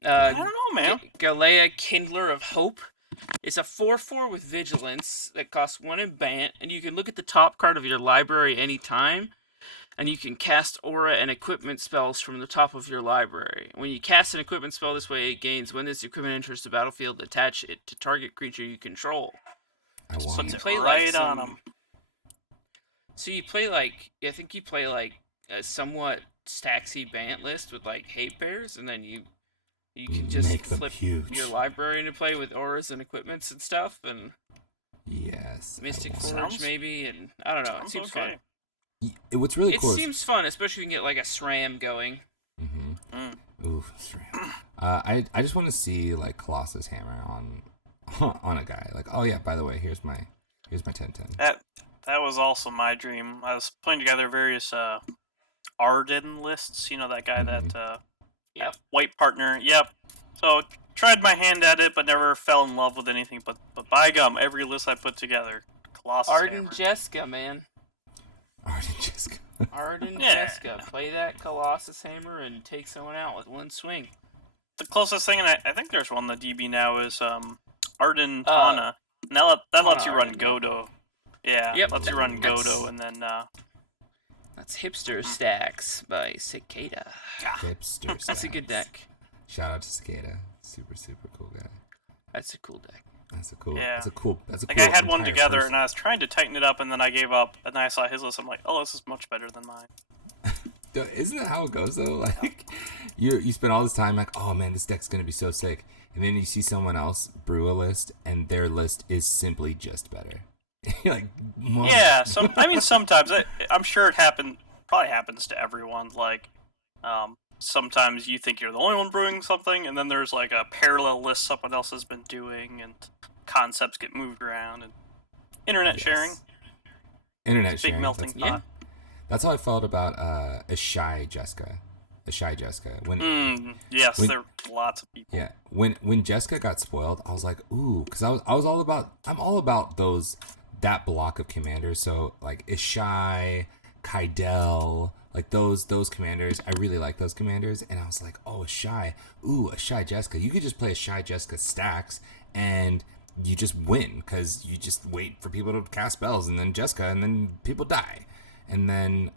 I don't know, man. Galea, Kindler of Hope. It's a 4/4 with Vigilance that costs 1 in Bant, and you can look at the top card of your library anytime. and you can cast aura and equipment spells from the top of your library. When you cast an equipment spell this way, it gains when this equipment enters the battlefield, attach it to target creature you control. I So want you it. play right like on 'em. So you play like I think you play like a somewhat stacksy Bant list with like hate bears, and then you can just Make them flip huge. your library into play with auras and equipments and stuff, and Yes. Mystic I want Forge Sounds- maybe, and I don't know. It Sounds seems okay. fun. What's really It cool seems fun, especially if you can get like a SRAM going. Ooh, SRAM. I just want to see like Colossus Hammer on a guy. Like, oh yeah, by the way, here's my 10/10. That was also my dream. I was putting together various Arden lists. You know, that guy that white partner. Yep. So tried my hand at it, but never fell in love with anything. But by gum, every list I put together, Colossus Arden Hammer. Jessica, man. Arden Jessica. Arden Yeah. Jessica. Play that Colossus Hammer and take someone out with one swing. The closest thing, and I think there's one in the DB now, is Arden Tana. And that lets you run Arden, Godo. Yeah, Yep, lets you run that's- Godo, and then That's Hipster Stacks by Cicada. Hipster. That's a good Stacks. deck. Shout out to Cicada. Super cool guy. That's a cool deck. That's a cool. Yeah. That's a cool. like I had one entire together, person. and I was trying to tighten it up, and then I gave up, and then I saw his list. I'm like, oh, this is much better than mine. Isn't that how it goes though? Like, you spend all this time like, oh man, this deck's gonna be so sick, and then you see someone else brew a list, and their list is simply just better. You're like, Mom. Yeah, sometimes I'm sure it probably happens to everyone. Like, sometimes you think you're the only one brewing something, and then there's like a parallel list someone else has been doing, and concepts get moved around, and internet Yes. sharing, Internet big sharing. melting That's, pot. that's how I felt about a shy Jessica. When Yes, when- there are lots of people. yeah, when Jessica got spoiled, I was like, ooh, because I'm all about that block of commanders. So like Ishai, Kaidel, like those commanders. I really like those commanders, and I was like, oh, a shy Jessica. You could just play a shy Jessica stacks, and you just win because you just wait for people to cast spells, and then Jessica, and then people die, and then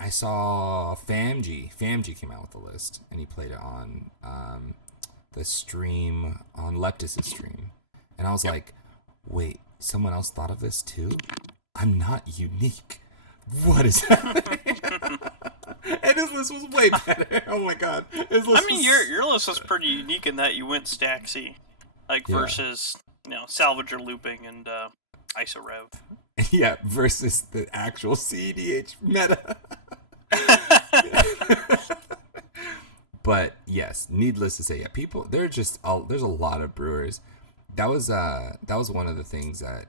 I saw Famji. Famji came out with the list, and he played it on the stream, on Leptis' stream. And I was like, wait, someone else thought of this too? I'm not unique. What is happening? And his list was way better. Oh my god. His list I mean, was... your list is pretty unique in that you went Staxy, like Yeah. versus Salvager looping and ISO Rev. Yeah, versus the actual cEDH meta. But yes, needless to say, yeah, people, there's a lot of brewers. That was one of the things that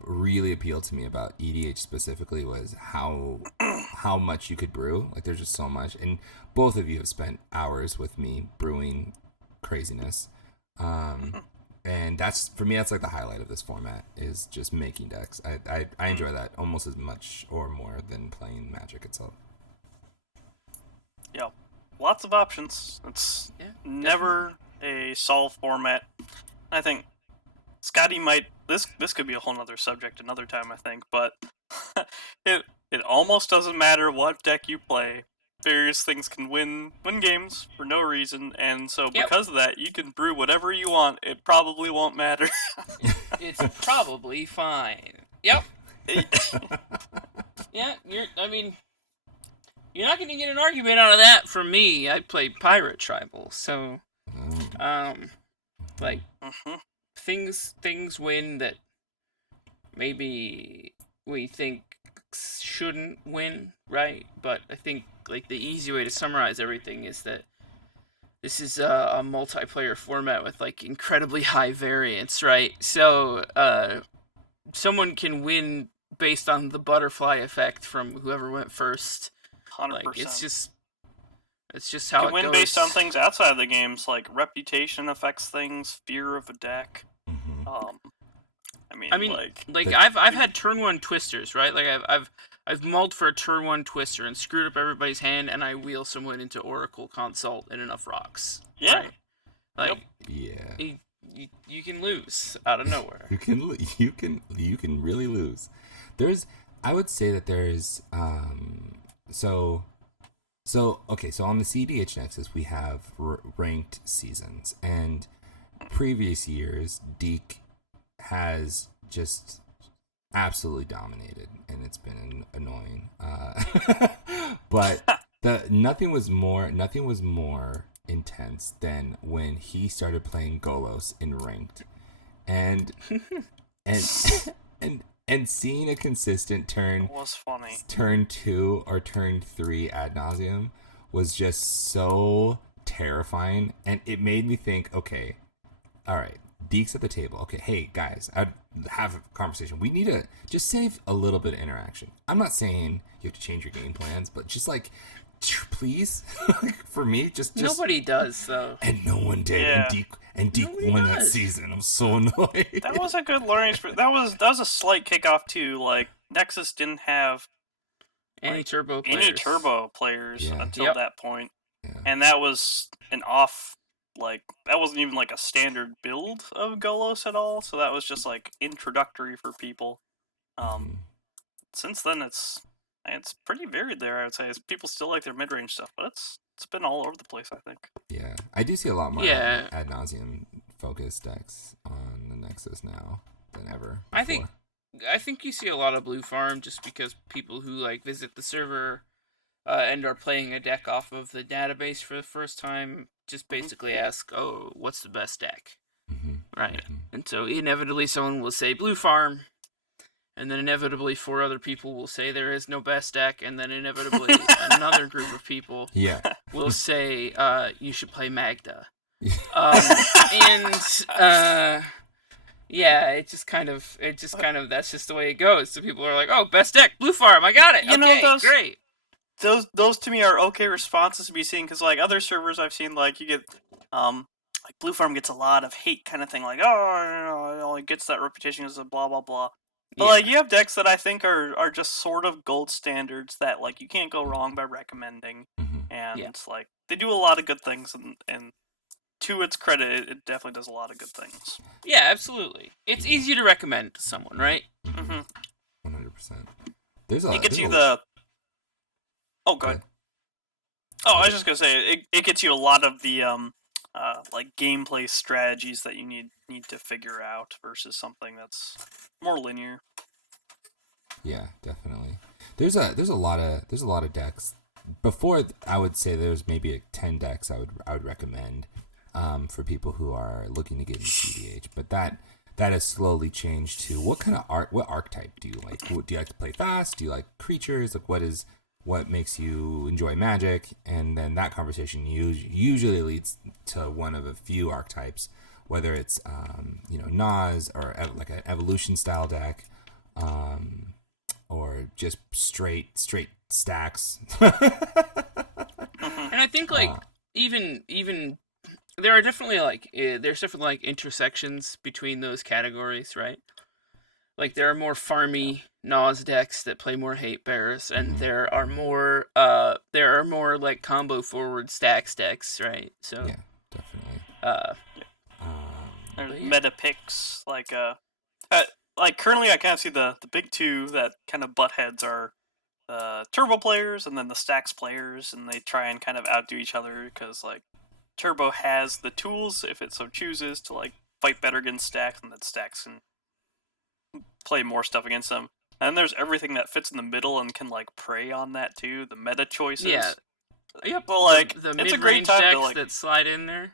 really appealed to me about EDH specifically, was how much you could brew. Like, there's just so much, and both of you have spent hours with me brewing craziness. And that's, for me, that's like the highlight of this format, is just making decks. I enjoy that almost as much or more than playing Magic itself. Yeah, lots of options. It's never a solved format. I think Scotty might. This could be a whole nother subject another time, I think. But it almost doesn't matter what deck you play. Various things can win games for no reason, and so because of that, you can brew whatever you want. It probably won't matter. It's probably fine. Yep. Yeah, you're not going to get an argument out of that from me. I play Pirate Tribal, so like things win that maybe we think shouldn't win, right? But I think like the easy way to summarize everything is that this is a multiplayer format with like incredibly high variance, right? So someone can win based on the butterfly effect from whoever went first. 100%. Like it's just how you it win goes. based on things outside of the games, like reputation affects things, fear of a deck. I mean, like I've had turn one twisters, right? Like I've mulled for a turn one twister and screwed up everybody's hand, and I wheel someone into Oracle Consult and enough rocks. Yeah. Right? Like Yeah. you can lose out of nowhere. You can really lose. I would say that there's okay, so on the cEDH Nexus we have ranked seasons, and previous years Deke has just absolutely dominated, and it's been annoying. But nothing was more intense than when he started playing Golos in ranked, and and and seeing a consistent turn was funny. Turn 2 or turn 3 ad nauseum was just so terrifying, and it made me think, okay, all right, Deke's at the table. Okay, hey guys, I'd have a conversation. We need to just save a little bit of interaction. I'm not saying you have to change your game plans, but just like, please, for me, just nobody does though, and no one did. Yeah. And Deke won that season. I'm so annoyed. That was a good learning experience. That was a slight kickoff too. Like Nexus didn't have any turbo players Yeah. until that point, and that was that wasn't even like a standard build of Golos at all. So that was just like introductory for people. Since then, it's pretty varied there. I would say people still like their mid range stuff, but it's been all over the place, I think. Yeah, I do see a lot more ad nauseum focused decks on the Nexus now than ever before. I think you see a lot of blue farm just because people who like visit the server and are playing a deck off of the database for the first time just basically ask, oh, what's the best deck? Right. And so inevitably someone will say blue farm, and then inevitably 4 other people will say there is no best deck, and then inevitably another group of people will say you should play Magda. It just kind of that's just the way it goes. So people are like, oh, best deck, blue farm, I got it. Great. Those to me are okay responses to be seen, because like other servers I've seen, like you get like blue farm gets a lot of hate kind of thing, like it only gets that reputation as a blah blah blah. But like you have decks that I think are just sort of gold standards that like you can't go wrong by recommending, and like they do a lot of good things, and to its credit, it definitely does a lot of good things. Yeah, absolutely. It's easy to recommend to someone, right? 100%. It gets you the. Oh, go ahead. Oh, I was just gonna say it gets you a lot of the like gameplay strategies that you need to figure out versus something that's more linear. Yeah, definitely. There's a lot of decks. Before, I would say there's maybe 10 decks I would recommend for people who are looking to get into cEDH, but that has slowly changed to what archetype do you like? Do you like to play fast? Do you like creatures? Like what makes you enjoy Magic? And then that conversation usually leads to one of a few archetypes, whether it's Nas or like an evolution style deck, or just straight stacks. And I think like even there are definitely like intersections between those categories, right? Like there are more farmy Nas decks that play more hate bears, and there are more like combo forward stacks decks, right? So yeah, definitely. There's meta picks like currently I kind of see the big two that kind of butt heads are Turbo players and then the Stacks players, and they try and kind of outdo each other because like Turbo has the tools if it so chooses to like fight better against Stacks, and then Stacks can play more stuff against them. And then there's everything that fits in the middle and can like prey on that too. The meta choises. Yeah. Yep. But like the it's a great time decks to like that slide in there.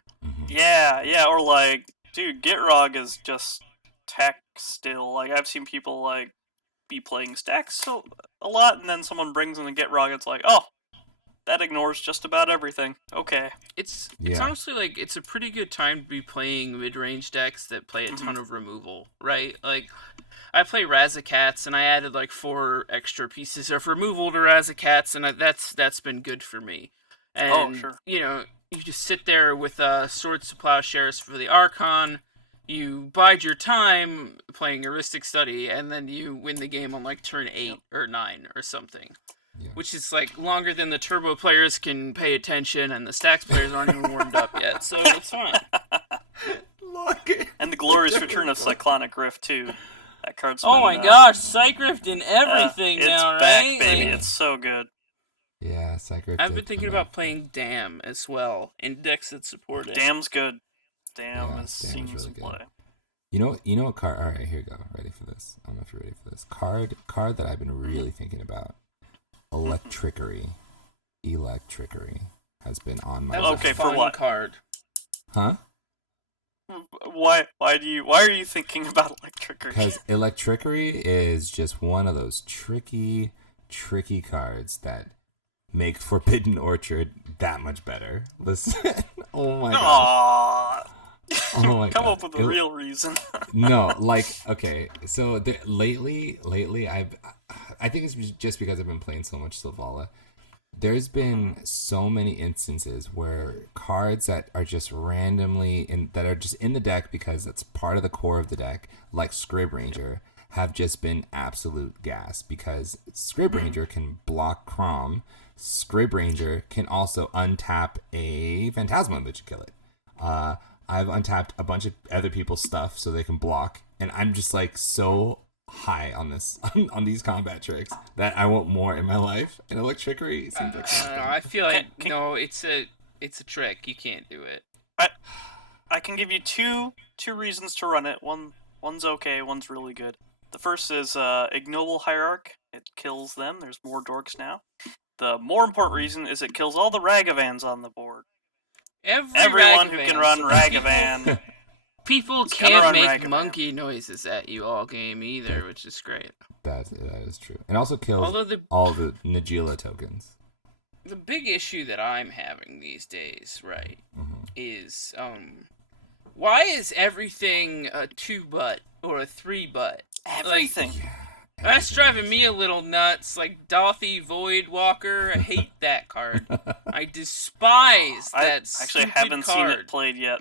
Yeah, or like, dude, Gitrog is just tech still. Like I've seen people like be playing Stacks a lot, and then someone brings in a Gitrog. It's like, oh, that ignores just about everything. Okay. It's honestly like it's a pretty good time to be playing mid-range decks that play a ton of removal, right? Like I play Razakats, and I added like 4 extra pieces of removal to Razakats, and that's been good for me. And sure. You just sit there with Swords to Plowshares for the Archon. You bide your time playing Heuristic Study, and then you win the game on like turn 8 or 9 or something. Yeah. Which is like longer than the Turbo players can pay attention, and the Stacks players aren't even warmed up yet, so it's fine. And the glorious return of Cyclonic Rift too. That card's my gosh, Cyc Rift in everything now, it's right? back, baby. It's so good. Yeah, Psychic. I've been thinking about playing Dam as well. Index that support it. Dam's good. Damn Yeah, is Dam seeing is really some good. play. You know what card? All right, here you go. Ready for this? I don't know if you're ready for this. Card that I've been really thinking about. Electrickery has been on my That list. was Okay, a for fun what? card. Huh? Why are you thinking about Electrickery? Because Electrickery is just one of those tricky cards that make Forbidden Orchard that much better. Listen. Oh my god. Aww. Oh my Come god. up with a real reason. No, like, okay, so lately I think it's just because I've been playing so much Sylvala. There's been so many instances where cards that are just randomly that are just in the deck because it's part of the core of the deck, like Scrib Ranger, have just been absolute gas because Scrib Ranger can block Crom. Scrib Ranger can also untap a Phantasma Image and kill it. I've untapped a bunch of other people's stuff so they can block, and I'm just like so high on this on these combat tricks that I want more in my life. And Electrickery seems like I don't know. I feel like no, it's a trick. You can't do it. I can give you two reasons to run it. One's okay, one's really good. The first is Ignoble Hierarch. It kills them. There's more dorks now. The more important reason is it kills all the Ragavans on the board. Everyone who can run Ragavan. People can't make monkey noises at you all game either, which is great. That is true. And also kills all the Nagila tokens. The big issue that I'm having these days, right, is why is everything a 2-butt or a 3-butt? Everything. Like, that's driving me a little nuts. Like Dothy Voidwalker, I hate that card. I despise that stupid actually haven't card. seen it played yet.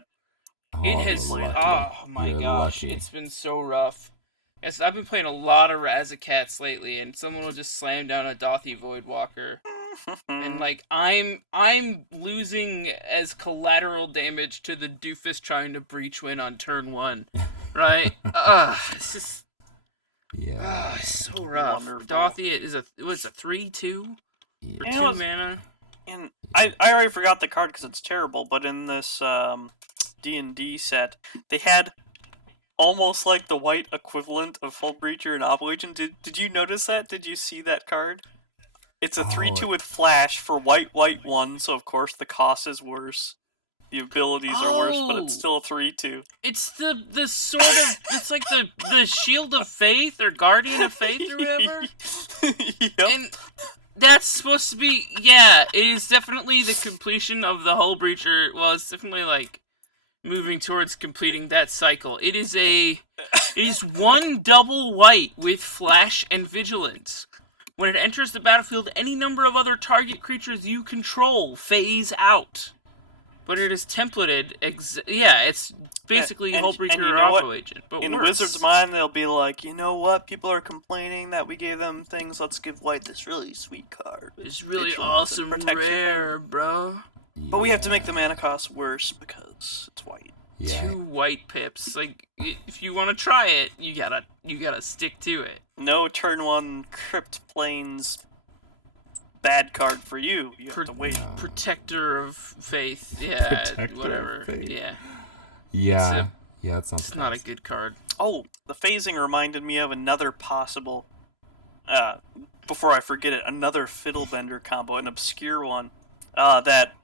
It has. Lucky. Oh my You're gosh, lucky. it's been so rough. Yes, I've been playing a lot of Razzacats lately, and someone will just slam down a Dothy Voidwalker, and like I'm losing as collateral damage to the doofus trying to breach win on turn 1, right? It's just. Yeah. It's so rough. Wonderful. Dothy is a 3/2 for 2 mana. And I already forgot the card because it's terrible, but in this D&D set, they had almost like the white equivalent of Hull Breacher and Obligation. Did you notice that? Did you see that card? It's a 3/2 with flash for white 1, so of course the cost is worse. The abilities are worse, but it's still a 3/2. It's the sort of it's like the Shield of Faith or Guardian of Faith or whatever. Yep. And that's supposed to be it is definitely the completion of the Hull Breacher. Well, it's definitely like moving towards completing that cycle. It is 1 double white with flash and vigilance. When it enters the battlefield, any number of other target creatures you control phase out. But it is templated. It's basically Hull Breacher or Oppo Agent. But in worse. Wizards' mind, they'll be like, you know what? People are complaining that we gave them things. Let's give white this really sweet card. It's really Vigilance awesome and protection. rare, bro. But we have to make the mana cost worse because it's white. Yeah. 2 white pips. Like, if you want to try it, you gotta stick to it. No turn 1 Crypt Plains bad card for you. You have to wait. Protector of Faith. Yeah, Protector whatever. of Faith. Yeah. Yeah. That sounds It's not a good card. Oh, the phasing reminded me of another possible, before I forget it, another Fiddlebender combo, an obscure one, that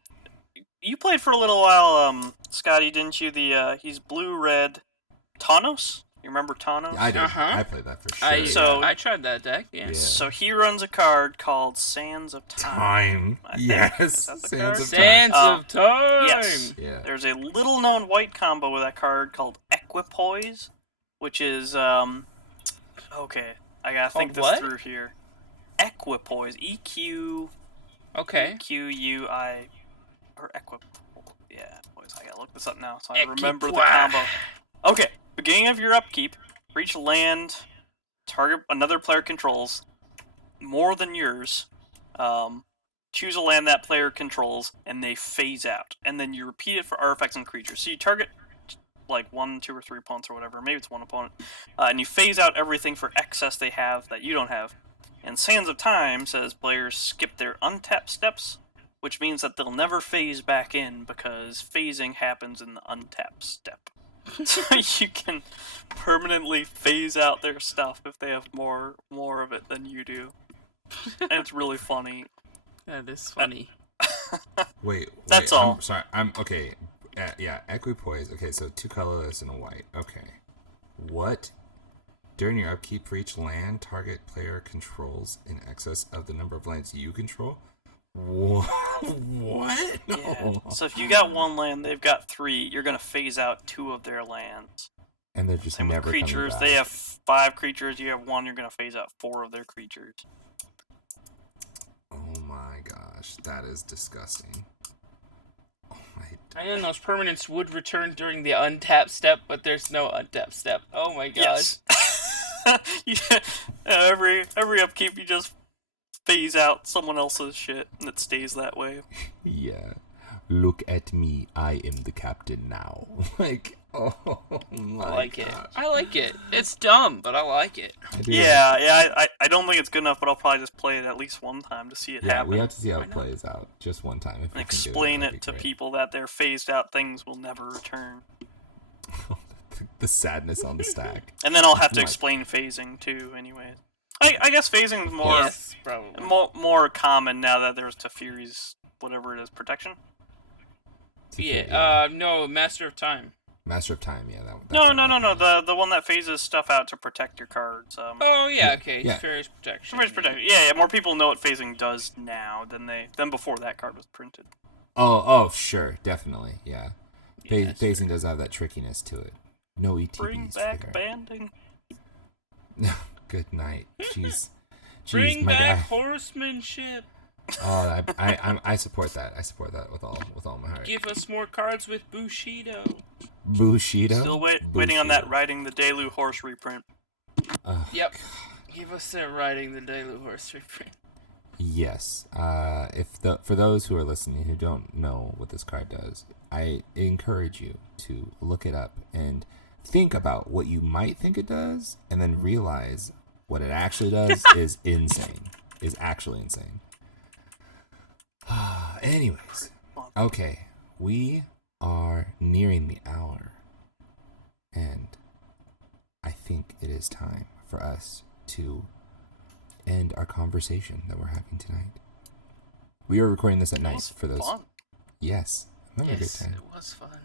you played for a little while, Scotty, didn't you? He's blue-red Taunos? You remember Taunos? Yeah, I did. I played that for sure. I tried that deck, yeah. So he runs a card called Sands of Time. Yes. Sands of Sands of Time! Yes. Yeah. There's a little-known white combo with that card called Equipoise, which is, okay, I gotta think this through here. Equipoise. E-Q... Okay. E-Q-U-I... Or yeah, boys, I gotta look this up now so I remember the combo. Okay, beginning of your upkeep, for each land target another player controls more than yours, choose a land that player controls, and they phase out. And then you repeat it for artifacts and creatures. So you target like 1, 2, or 3 opponents or whatever, maybe it's 1 opponent, and you phase out everything for excess they have that you don't have. And Sands of Time says players skip their untap steps, which means that they'll never phase back in because phasing happens in the untap step. So you can permanently phase out their stuff if they have more of it than you do. And it's really funny. That is funny. Wait. That's all. I'm sorry. Okay. Yeah, equipoise. Okay, so 2 colorless and a white. Okay. What? During your upkeep for each land, target player controls in excess of the number of lands you control? What? No. Yeah. So if you got 1 land, they've got 3. You're gonna phase out 2 of their lands. And they're just Same never with creatures. coming back. They have 5 creatures. You have 1. You're gonna phase out 4 of their creatures. Oh my gosh, that is disgusting. Oh my. I know those permanents would return during the untap step, but there's no untap step. Oh my gosh. Yes. Every upkeep, you just phase out someone else's shit, and it stays that way. Yeah. Look at me. I am the captain now. Like, oh my I like gosh. it. I like it. It's dumb, but I like it. I do. Yeah. I don't think it's good enough, but I'll probably just play it at least one time to see it Yeah, happen. we have to see how Why it not? plays out. Just one time. If And we can do explain that'd it be to great. people that their phased out things will never return. The sadness on the stack. And then I'll have to My- explain phasing too, anyways. I guess phasing is more Yes, probably. more common now that there's Teferi's whatever it is protection. Yeah. No, Master of Time. Master of Time. Yeah. No. The one that phases stuff out to protect your cards. Oh yeah, okay. Yeah. Fairies protection. Teferi's protection. Yeah. More people know what phasing does now than before that card was printed. Oh, sure, definitely, yeah. Yes. Phasing does have that trickiness to it. No ETBs. Bring back banding. Good night. Jeez, Bring my back guy. horsemanship. Oh, I support that. I support that with all my heart. Give us more cards with Bushido. Bushido. Still waiting on that Bushido. Riding the Delu horse reprint. Yep. Give us that riding the Daily Horse reprint. Yes. For those who are listening who don't know what this card does, I encourage you to look it up and think about what you might think it does, and then realize what it actually does is insane. Is actually insane. Anyways, okay, we are nearing the hour, and I think it is time for us to end our conversation that we're having tonight. We are recording this at It night was for those. fun. Yes, have a good Yes, time. it was fun.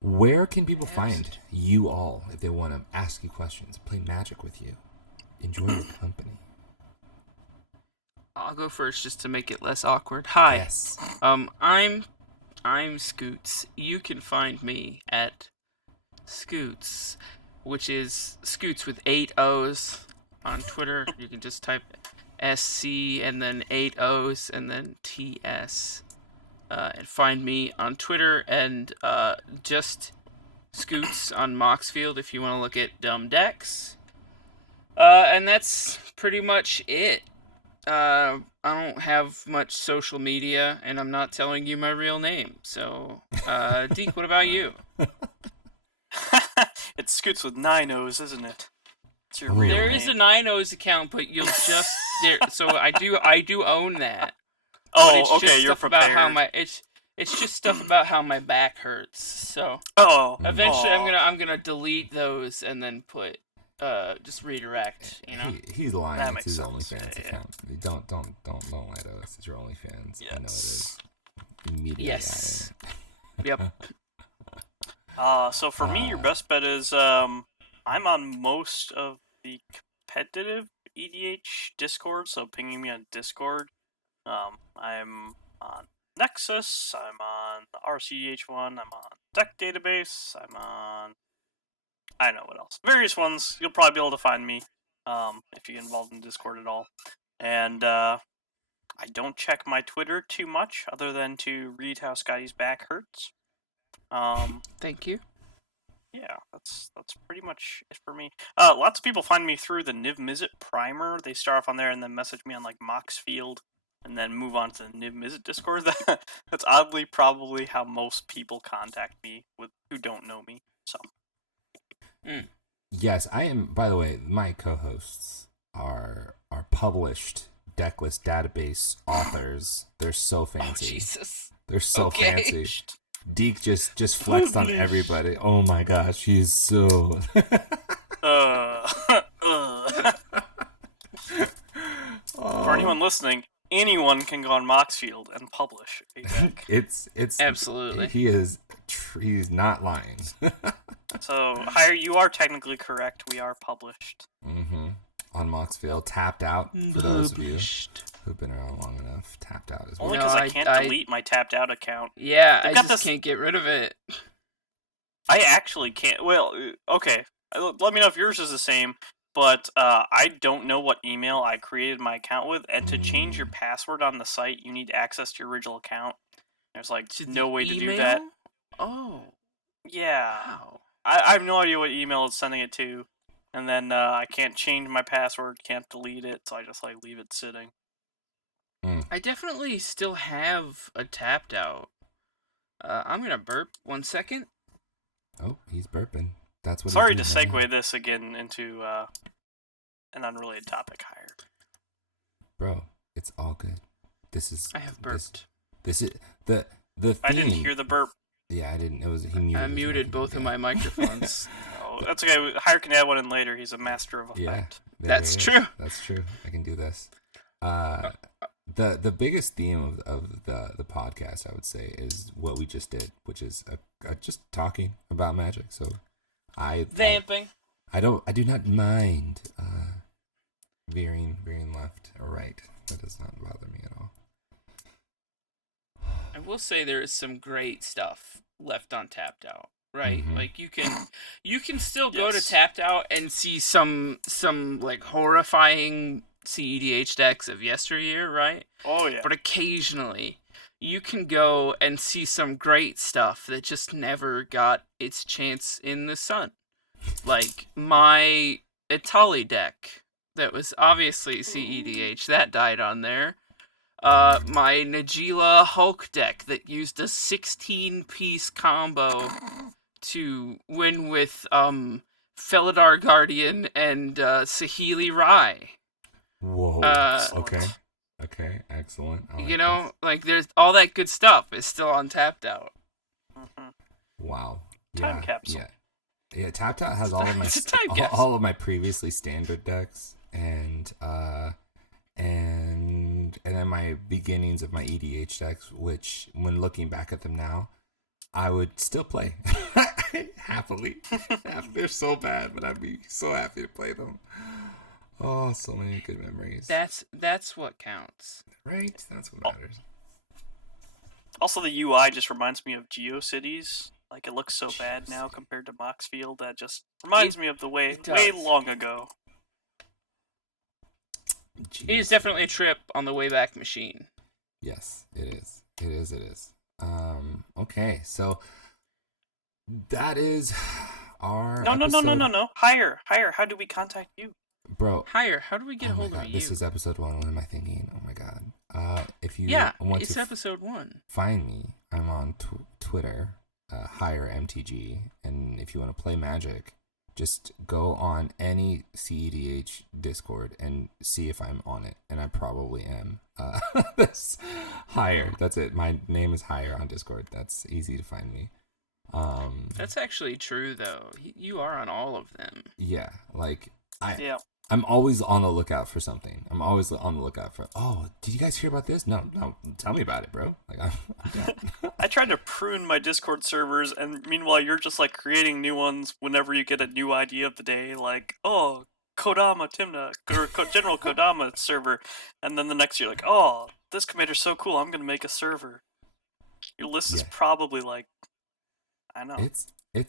Where can people Yes. find you all if they want to ask you questions, play Magic with you, enjoy your company? I'll go first just to make it less awkward. Hi. Yes. I'm Scoots. You can find me at Scoots, which is Scoots with 8 O's on Twitter. You can just type SC and then 8 O's and then TS. And find me on Twitter and just Scoots on Moxfield if you want to look at dumb decks. And that's pretty much it. I don't have much social media, and I'm not telling you my real name. So, Deke, what about you? It scoots with 9 O's, isn't it? It's your Oh. real There name. is a 9O's account, but you'll just there. So I do own that. But Oh, it's okay, just you're stuff about how prepared. it's just stuff about how my back hurts. So Oh, eventually, aw. I'm gonna delete those and then put just redirect. You know. He's lying. That It's makes his sense. OnlyFans Yeah. account. Don't lie to us. It's your OnlyFans. I know it is. Yes. Immediately. Yes. Yep. So for me, your best bet is I'm on most of the competitive EDH Discord, so pinging me on Discord. I'm on Nexus, I'm on the RCEDH one, I'm on Deck Database, I'm on I don't know what else. Various ones. You'll probably be able to find me if you get involved in Discord at all. And I don't check my Twitter too much, other than to read how Scotty's back hurts. Thank you. Yeah, that's pretty much it for me. Lots of people find me through the Niv Mizzet Primer. They start off on there and then message me on like Moxfield, and then move on to the Niv Mizzet Discord. That's oddly probably how most people contact me with who don't know me. So Yes, I am. By the way, my co-hosts our published decklist database authors. They're so fancy. Oh, Jesus. They're so fancy. Deke just flexed on everybody. Oh my gosh, he's so. For anyone listening, anyone can go on Moxfield and publish a deck. It's absolutely. He's not lying. So, Hire, you are technically correct. We are published. Mm-hmm. On Moxfield, tapped out for those of you who've been around long enough. Tapped out as well. Only because I can't delete my tapped out account. Yeah, I just can't get rid of it. I actually can't. Well, okay. Let me know if yours is the same. But I don't know what email I created my account with, and to change your password on the site, you need access to your original account. There's like no way to do that. Oh. Yeah. Wow. I have no idea what email it's sending it to, and then I can't change my password, can't delete it, so I just like leave it sitting. I definitely still have a tapped out. I'm gonna burp 1 second. Oh, he's burping. That's what. Sorry to segue this again into an unrelated topic. Hire. Bro, it's all good. I have burped. This is the theme. I didn't hear the burp. Yeah, I didn't. It was he muted. I muted both of my microphones. Oh, that's okay. Hire can add one in later. He's a master of effect. Yeah, that's true. That's true. I can do this. The biggest theme of the podcast, I would say, is what we just did, which is just talking about Magic. So vamping. I do not mind veering left or right. That does not bother me at all. I will say there is some great stuff left on Tapped Out, right? Mm-hmm. Like you can still go to Tapped Out and see some like horrifying cEDH decks of yesteryear, right? Oh yeah. But occasionally you can go and see some great stuff that just never got its chance in the sun. Like my Itali deck that was obviously cEDH, that died on there. My Najila Hulk deck that used a 16-piece combo to win with Felidar Guardian and Saheeli Rai. Whoa. Okay, excellent. Like there's all that good stuff is still on Tapped Out. Mm-hmm. Wow. Time capsule. Yeah. Tapped Out has all of my previously standard decks and then my beginnings of my EDH decks, which when looking back at them now, I would still play happily. They're so bad, but I'd be so happy to play them. Oh, so many good memories. That's what counts. Right? That's what matters. Also, the UI just reminds me of GeoCities. Like, it looks so bad now compared to Moxfield. That just reminds me of the way long ago. Jeez. It is definitely a trip on the Wayback Machine. Yes, it is. It is. Okay, so that is our No. Hire. How do we contact you? Bro. Hire, how do we get a hold of you? This is episode 1. What am I thinking? Oh my god. If you want it's to episode 1. Find me, I'm on Twitter, HireMTG, and if you want to play Magic, just go on any cEDH Discord and see if I'm on it, and I probably am. That's Hire. That's it. My name is Hire on Discord. That's easy to find me. That's actually true, though. You are on all of them. Yeah, like I'm always on the lookout for something. I'm always on the lookout for. Oh, did you guys hear about this? No, tell me about it, bro. Like I'm down. I tried to prune my Discord servers, and meanwhile you're just like creating new ones whenever you get a new idea of the day. Like, oh, Kodama Timna or General Kodama server, and then the next year, like, oh, this commander's so cool, I'm gonna make a server. Your list is probably like, I know. It's.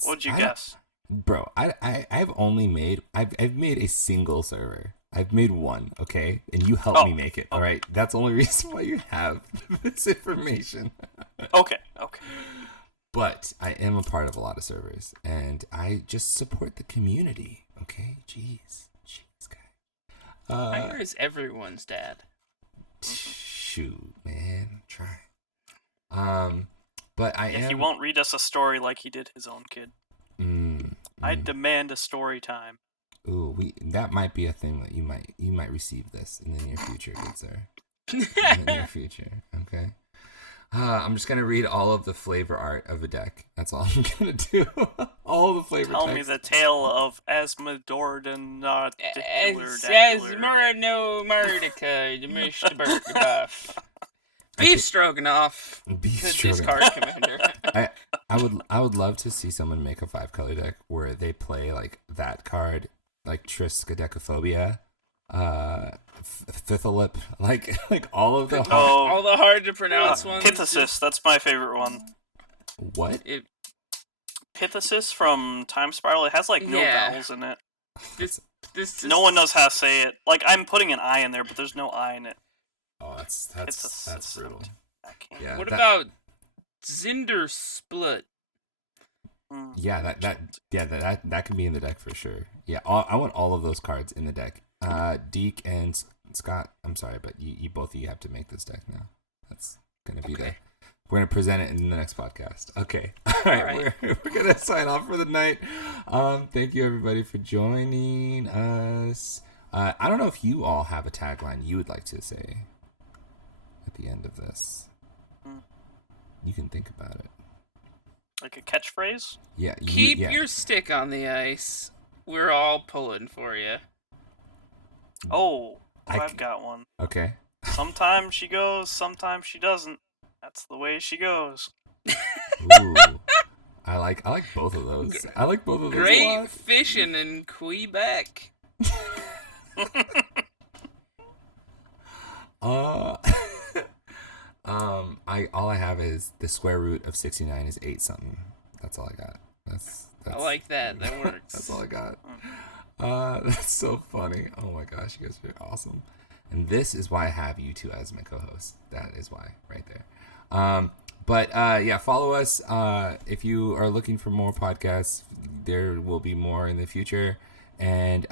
What'd you guess? Bro, I've only made I've made a single server. I've made one, okay? And you helped me make it, all right? That's the only reason why you have this information. Okay. But I am a part of a lot of servers, and I just support the community, okay? Jeez, guy. Hire is everyone's dad. Shoot, man, try. But he won't read us a story like he did his own kid. I demand a story time. that might be a thing that you might receive this in the near future, good sir. In the near future, okay. I'm just gonna read all of the flavor art of a deck. That's all I'm gonna do. All the flavor. Tell text. me the tale of Asmodorden, not Asmorno Murdica, Mr. Burgerbuff. Beef Stroganoff. Beef This Stroganoff. card commander. I would love to see someone make a 5-color deck where they play like that card, like Triskaidekaphobia, Fifthilip, like all of the all the hard to pronounce ones. Pithesis, that's my favorite one. What? Pithesis from Time Spiral. It has like no vowels in it. This no one knows how to say it. Like I'm putting an I in there, but there's no I in it. Oh, that's brutal. Yeah. What about Zinder Split? Yeah, that can be in the deck for sure. Yeah, I want all of those cards in the deck. Deke and Scott, I'm sorry, but you both of you have to make this deck now. That's gonna be we're gonna present it in the next podcast. Okay, all right. We're gonna sign off for the night. Thank you everybody for joining us. I don't know if you all have a tagline you would like to say at the end of this. You can think about it. Like a catchphrase? Yeah. Keep your stick on the ice. We're all pulling for you. Oh, I've got one. Okay. Sometimes she goes, sometimes she doesn't. That's the way she goes. Ooh. I like both of those. I like both of those. Great fishing in Quebec. All I have is the square root of 69 is 8 something. That's all I got. That's I like that. That works. That's all I got. That's so funny. Oh my gosh, you guys are awesome. And this is why I have you two as my co-hosts. That is why, right there. But follow us. If you are looking for more podcasts, there will be more in the future. And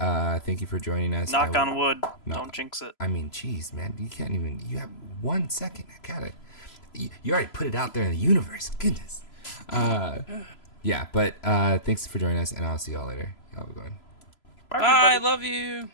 thank you for joining us. Knock on wood. No, don't jinx it. I mean, geez, man, you have 1 second. You already put it out there in the universe. Goodness. But thanks for joining us, and I'll see y'all later. Y'all be going. Bye, I love you.